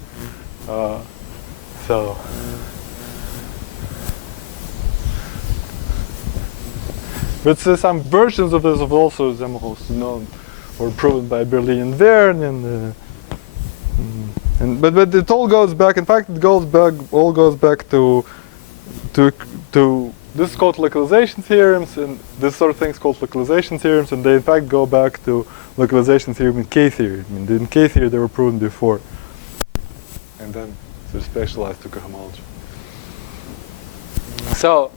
So. But some versions of this have also known or proven by Berlin and Verne, but it all goes back. In fact, it goes back to this is called localization theorems, and this sort of thing is called localization theorems, and they in fact go back to localization theorem in K-theory. I mean, in K-theory they were proven before, and then they're specialized to cohomology. So.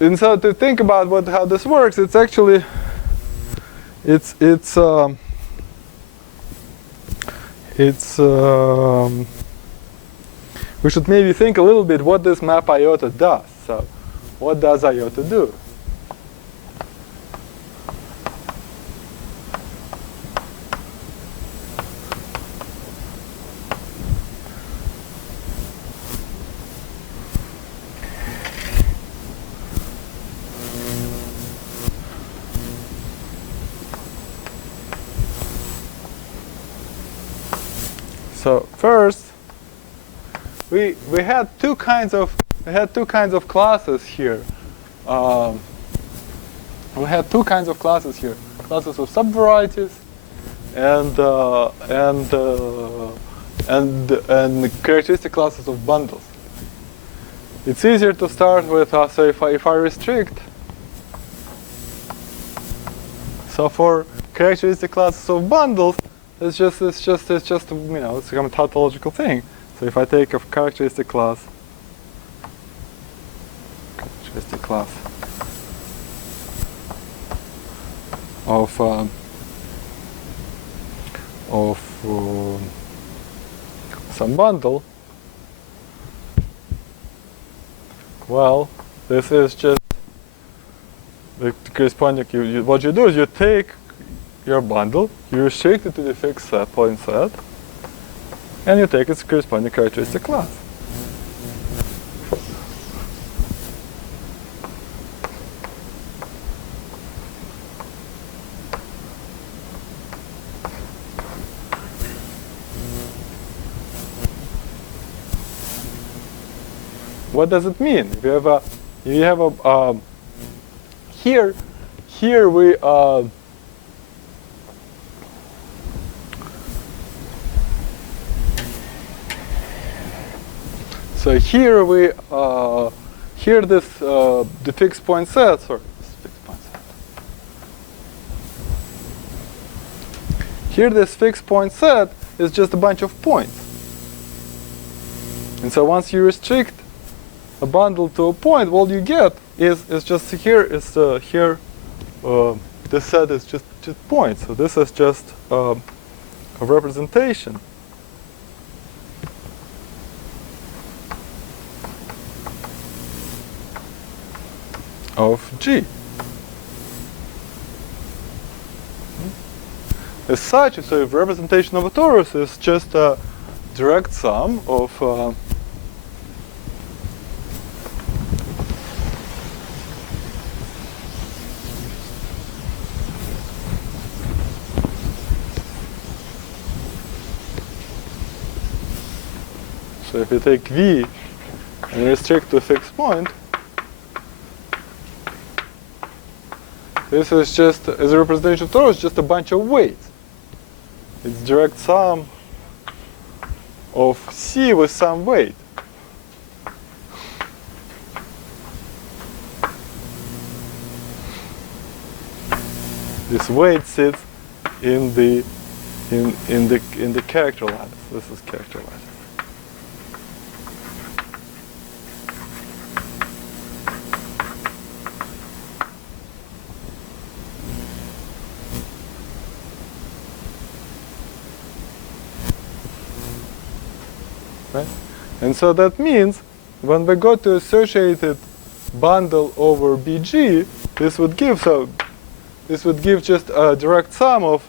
And so to think about how this works, it's actually we should maybe think a little bit what this map iota does. So what does iota do? So first, we had two kinds of classes here. We had two kinds of classes here: classes of subvarieties and characteristic classes of bundles. It's easier to start with. So if I restrict, so for characteristic classes of bundles. It's just it's a tautological thing. So if I take a characteristic class of some bundle, well, this is just the corresponding. What you do is you take your bundle, you restrict it to the fixed point set, and you take its corresponding characteristic class. What does it mean? If you have a here we So here we here this the fixed point set. Sorry, this fixed point set. Here this fixed point set is just a bunch of points. And so once you restrict a bundle to a point, what you get is just here is here this set is just points. So this is just a representation of G. As such, so if representation of a torus is just a direct sum of so if you take V and restrict to a fixed point, this is just, as a representation of torus, just a bunch of weights. It's direct sum of C with some weight. This weight sits in the character lattice. This is character lattice. Right? And so that means when we go to associated bundle over BG, this would give just a direct sum of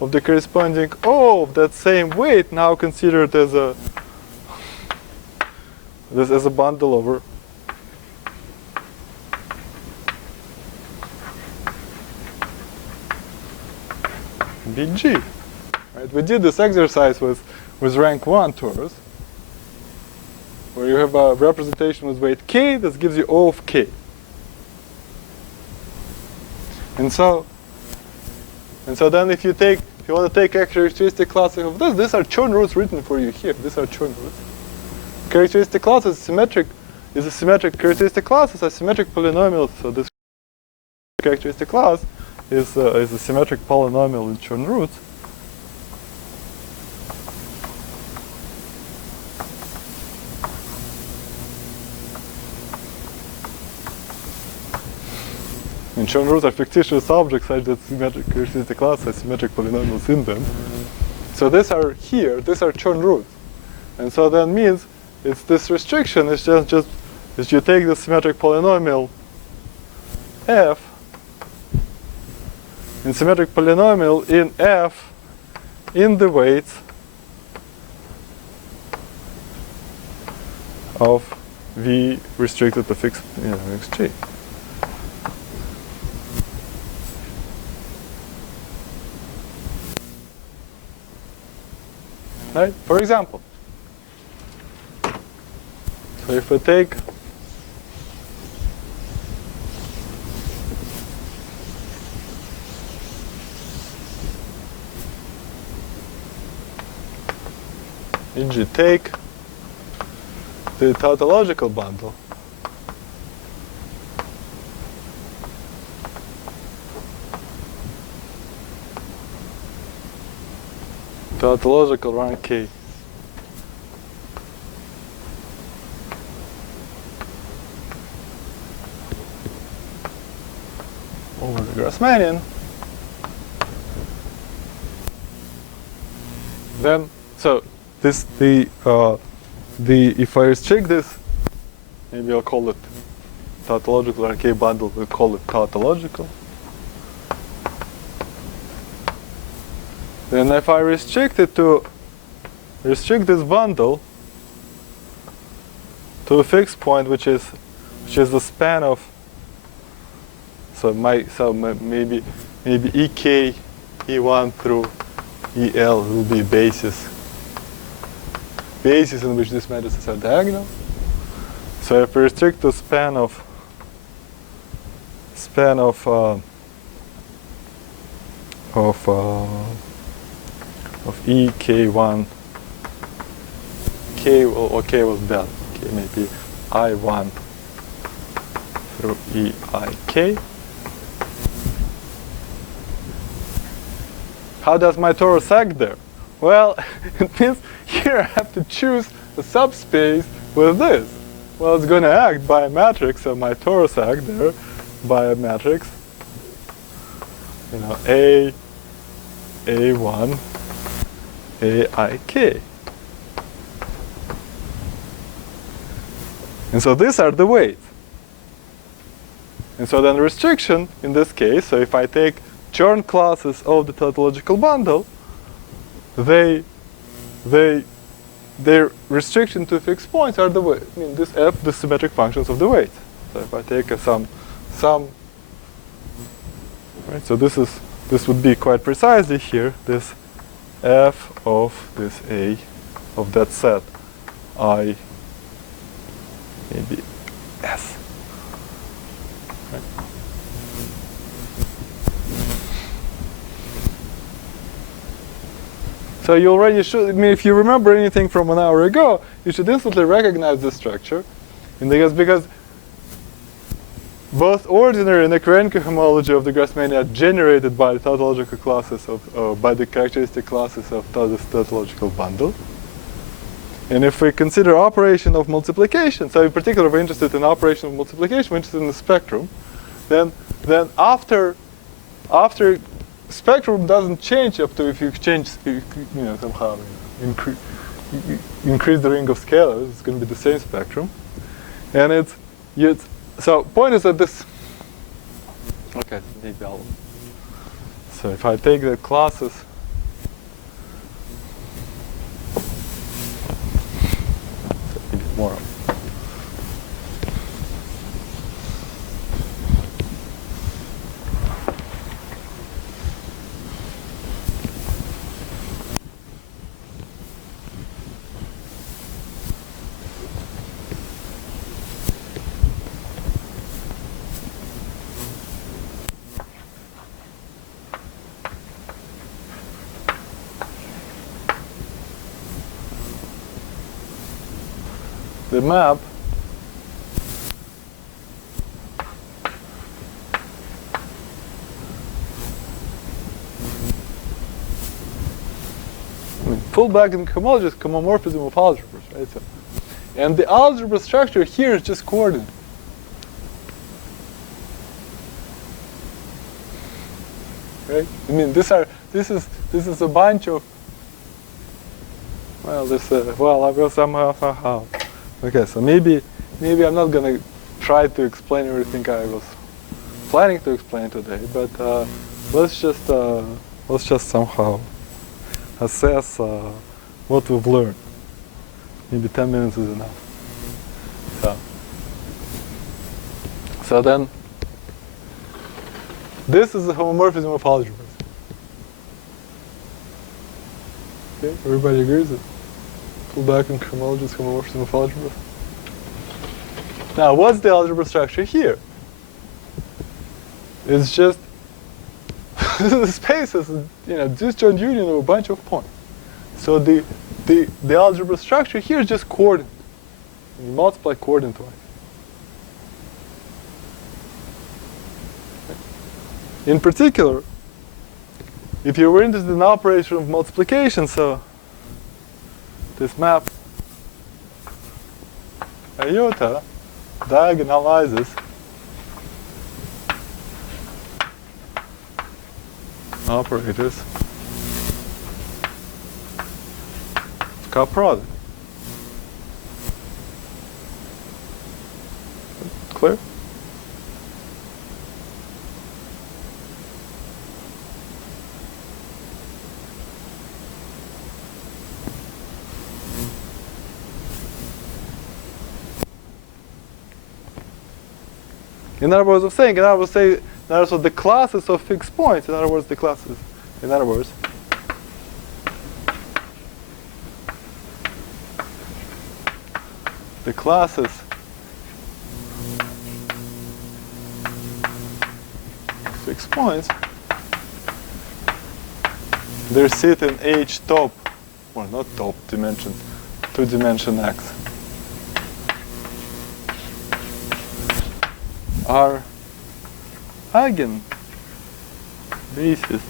the corresponding O of that same weight, now considered as a bundle over BG. Right? We did this exercise with rank 1 torus, where you have a representation with weight k that gives you O of k. And so then if you want to take characteristic classes of this, these are Chern roots written for you here. These are Chern roots. Characteristic class is symmetric, characteristic class is a symmetric polynomial, so this characteristic class is a symmetric polynomial with Chern roots. And Chern roots are fictitious objects such that symmetric characteristic class has symmetric polynomials in them. So these are Chern roots. And so that means it's this restriction is just as you take the symmetric polynomial f, and symmetric polynomial in f in the weights of V restricted to fixed xg. Right? For example, so if we take e.g. take the tautological bundle tautological rank K over the Grassmannian, then so this if I restrict this, maybe I'll call it tautological rank K bundle, we'll call it tautological. Then if I restrict this bundle to a fixed point, which is the span of maybe EK, E1 through EL will be basis in which these matrices are diagonal. So if we restrict the span of EK1, k was bad. Okay, maybe I1 through EIK. How does my torus act there? Well, it means here I have to choose a subspace with this. Well, it's going to act by a matrix, so my torus act there by a matrix. You know, A1, AIK. And so these are the weights. And so then restriction in this case, so if I take Chern classes of the tautological bundle, their restriction to fixed points are the weight. I mean, this F, the symmetric functions of the weight. So if I take a sum, right? So this would be quite precisely here this F of this A of that set I maybe S. Right? So you already should, I mean, if you remember anything from an hour ago, you should instantly recognize this structure. And because both ordinary and occurrent cohomology of the Grassmann are generated by the tautological classes by the characteristic classes of this tautological bundle. And if we consider operation of multiplication, so in particular we're interested in operation of multiplication, we're interested in the spectrum, then after spectrum doesn't change up to if you change, somehow increase the ring of scalars, it's going to be the same spectrum. And so point is that this, okay, maybe I'll, so if I take the classes, so maybe more. The map fullback in cohomology is homomorphism of algebras, right? So, and the algebra structure here is just coordinate. Right? I mean, this is a bunch of, well, I will somehow. Okay, so maybe I'm not going to try to explain everything I was planning to explain today, but let's just somehow assess what we've learned. Maybe 10 minutes is enough. So then, this is the homomorphism of algebras. Okay, everybody agrees that fullback and cohomology is homomorphism of algebras. Now, what's the algebra structure here? It's just the space is, disjoint union of a bunch of points. So the algebra structure here is just coordinate. You multiply coordinate-wise. In particular, if you were interested in operation of multiplication, so this map iota diagonalizes operators cup product. Clear? In other words, the classes of fixed points, the classes fixed points, they sit in H top, or not top dimensions, 2-dimension X are eigen basis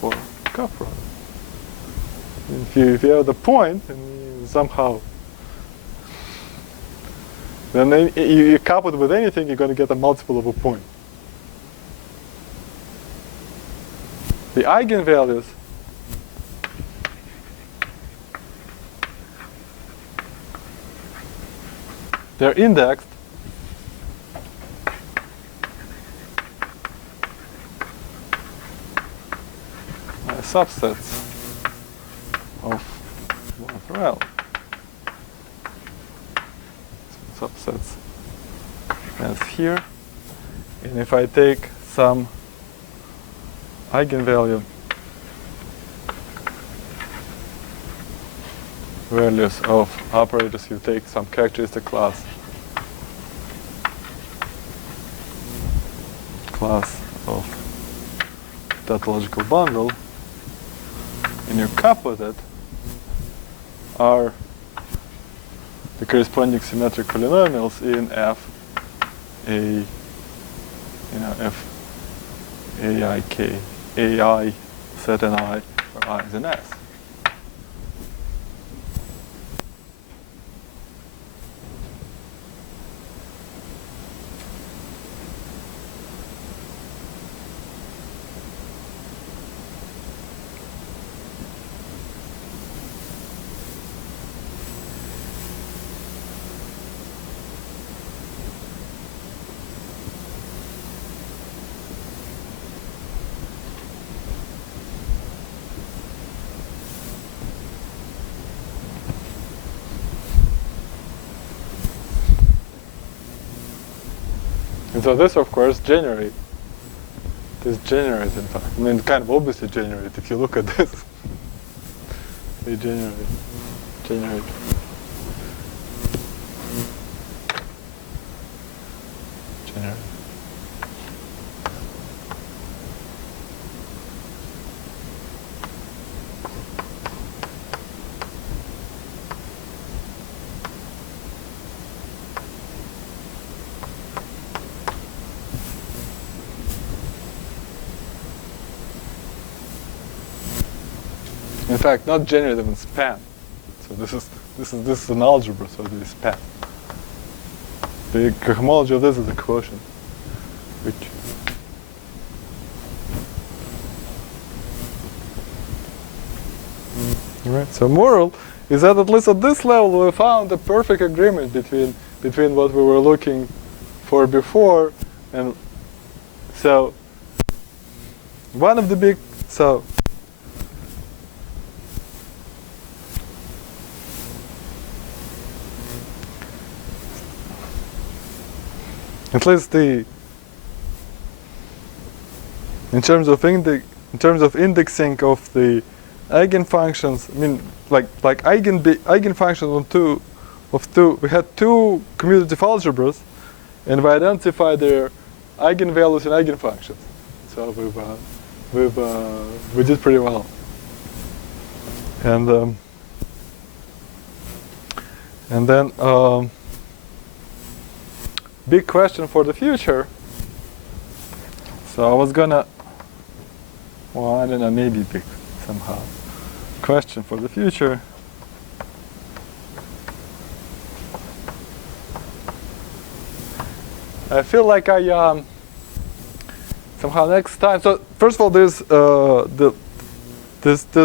for cup product. If you have the point, and you somehow, then you couple it with anything, you're going to get a multiple of a point. The eigenvalues they're indexed by subsets of 1 through L. Subsets as here. And if I take some eigenvalue values of operators, you take some characteristic class of that logical bundle, and you couple it are the corresponding symmetric polynomials in F AI K, AI set n I for I is in S. And so this, of course, generates in fact. I mean, kind of obviously generate if you look at this. They generate. In fact, not generative and span. So this is an algebra, so this is span. The cohomology of this is a quotient, which right. So moral is that at least at this level we found a perfect agreement between what we were looking for before, and so one of the big at least in terms of indexing of the eigenfunctions, I mean, like eigenfunctions we had two commutative algebras, and we identified their eigenvalues and eigenfunctions. So we did pretty well. And then big question for the future. So I was gonna, well, I don't know, maybe big somehow. Question for the future. I feel like I somehow next time. So first of all, there's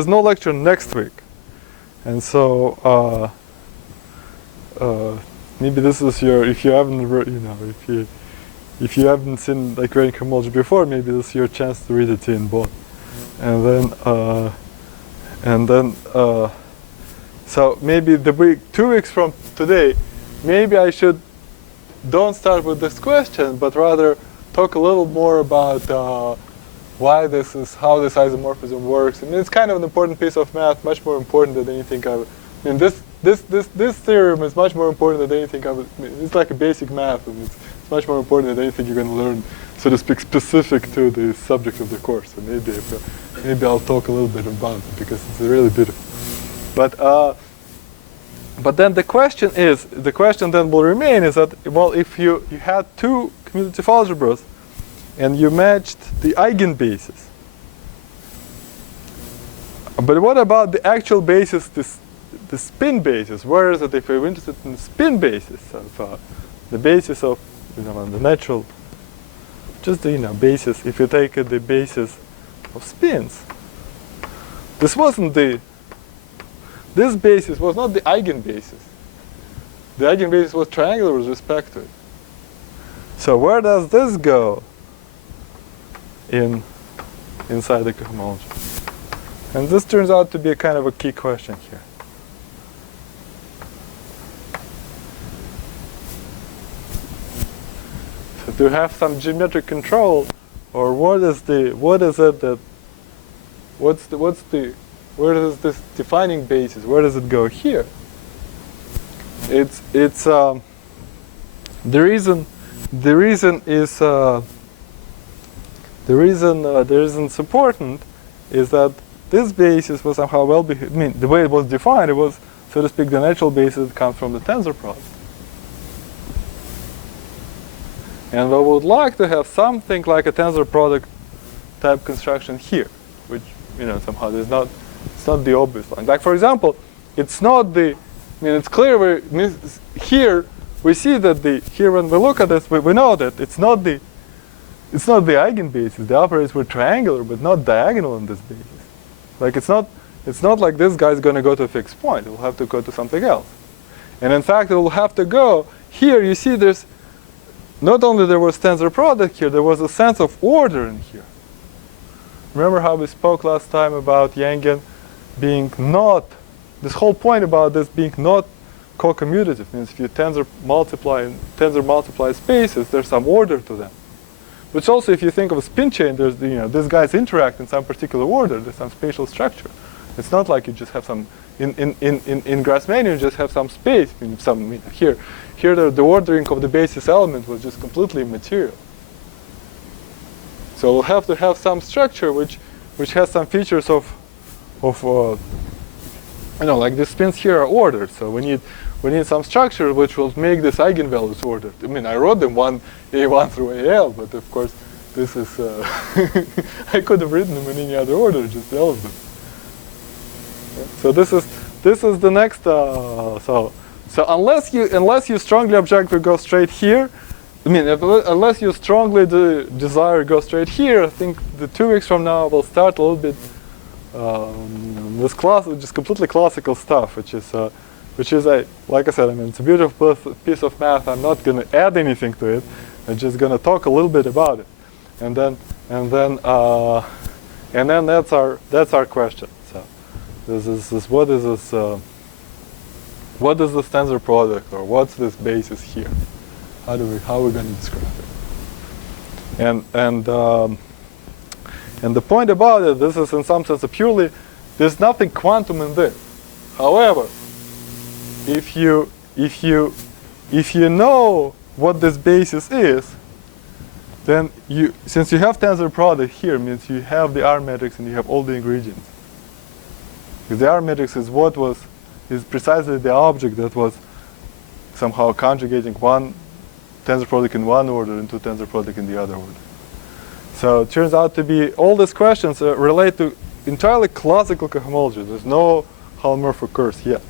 no lecture next week, and so maybe this is your, if you haven't if you haven't seen like Ukrainian homology before, maybe this is your chance to read it in both, and then so maybe 2 weeks from today, maybe I should don't start with this question, but rather talk a little more about why this is, how this isomorphism works. I mean, it's kind of an important piece of math, much more important than anything I mean, this theorem is much more important than anything it's like a basic math, and it's much more important than anything you're going to learn, so to speak, specific to the subject of the course. So maybe I'll talk a little bit about it, because it's a really beautiful. But then the question then will remain is that, well, if you had two commutative algebras and you matched the eigenbases, but what about the actual basis, the spin basis? Where is it if we're interested in the spin basis of the basis of the natural, just the basis? If you take the basis of spins, this basis was not the eigenbasis. The eigenbasis was triangular with respect to it. So where does this go inside the cohomology? And this turns out to be a kind of a key question here. So to have some geometric control, or where is this defining basis? Where does it go here? The reason it's important is that this basis was somehow the way it was defined, it was, so to speak, the natural basis that comes from the tensor product. And we would like to have something like a tensor product type construction here, which somehow it's not the obvious line. Like, for example, it's not the, it's clear here we see that here when we look at this, we know that it's not the eigenbasis. The operators were triangular but not diagonal on this basis. Like, it's not like this guy is going to go to a fixed point. It will have to go to something else. And in fact, it will have to go here. You see, there's not only there was tensor product here, there was a sense of order in here. Remember how we spoke last time about Yangian being not, this whole point about this being not co-commutative means if you tensor multiply spaces, there's some order to them. Which also, if you think of a spin chain, there's these guys interact in some particular order. There's some spatial structure. It's not like you just have some in Grassmann you just have some space. Here the ordering of the basis element was just completely immaterial. So we'll have to have some structure which has some features of like the spins here are ordered. So we need some structure which will make these eigenvalues ordered. I wrote them A1 through AL, but of course this is I could have written them in any other order, just all of them. So this is the next. So unless you strongly object to go straight here, unless you strongly desire to go straight here, I think the 2 weeks from now we'll start a little bit this class, which is completely classical stuff, which is like I said, it's a beautiful piece of math. I'm not going to add anything to it. I'm just going to talk a little bit about it, and then that's our question. So this is what is this tensor product, or what's this basis here? How are we going to describe it? And the point about it, this is in some sense there's nothing quantum in this. However, if you know what this basis is, then since you have tensor product here, means you have the R matrix and you have all the ingredients. Because the R matrix is precisely the object that was somehow conjugating one tensor product in one order into tensor product in the other order. So it turns out to be all these questions relate to entirely classical cohomology. There's no Hallmurph curse yet.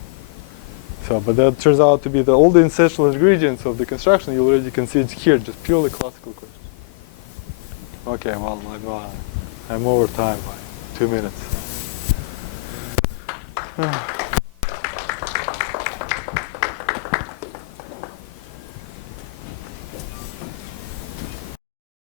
So, but that turns out to be all the essential ingredients of the construction. You already can see it here, just purely classical questions. Okay, well, I'm over time by 2 minutes.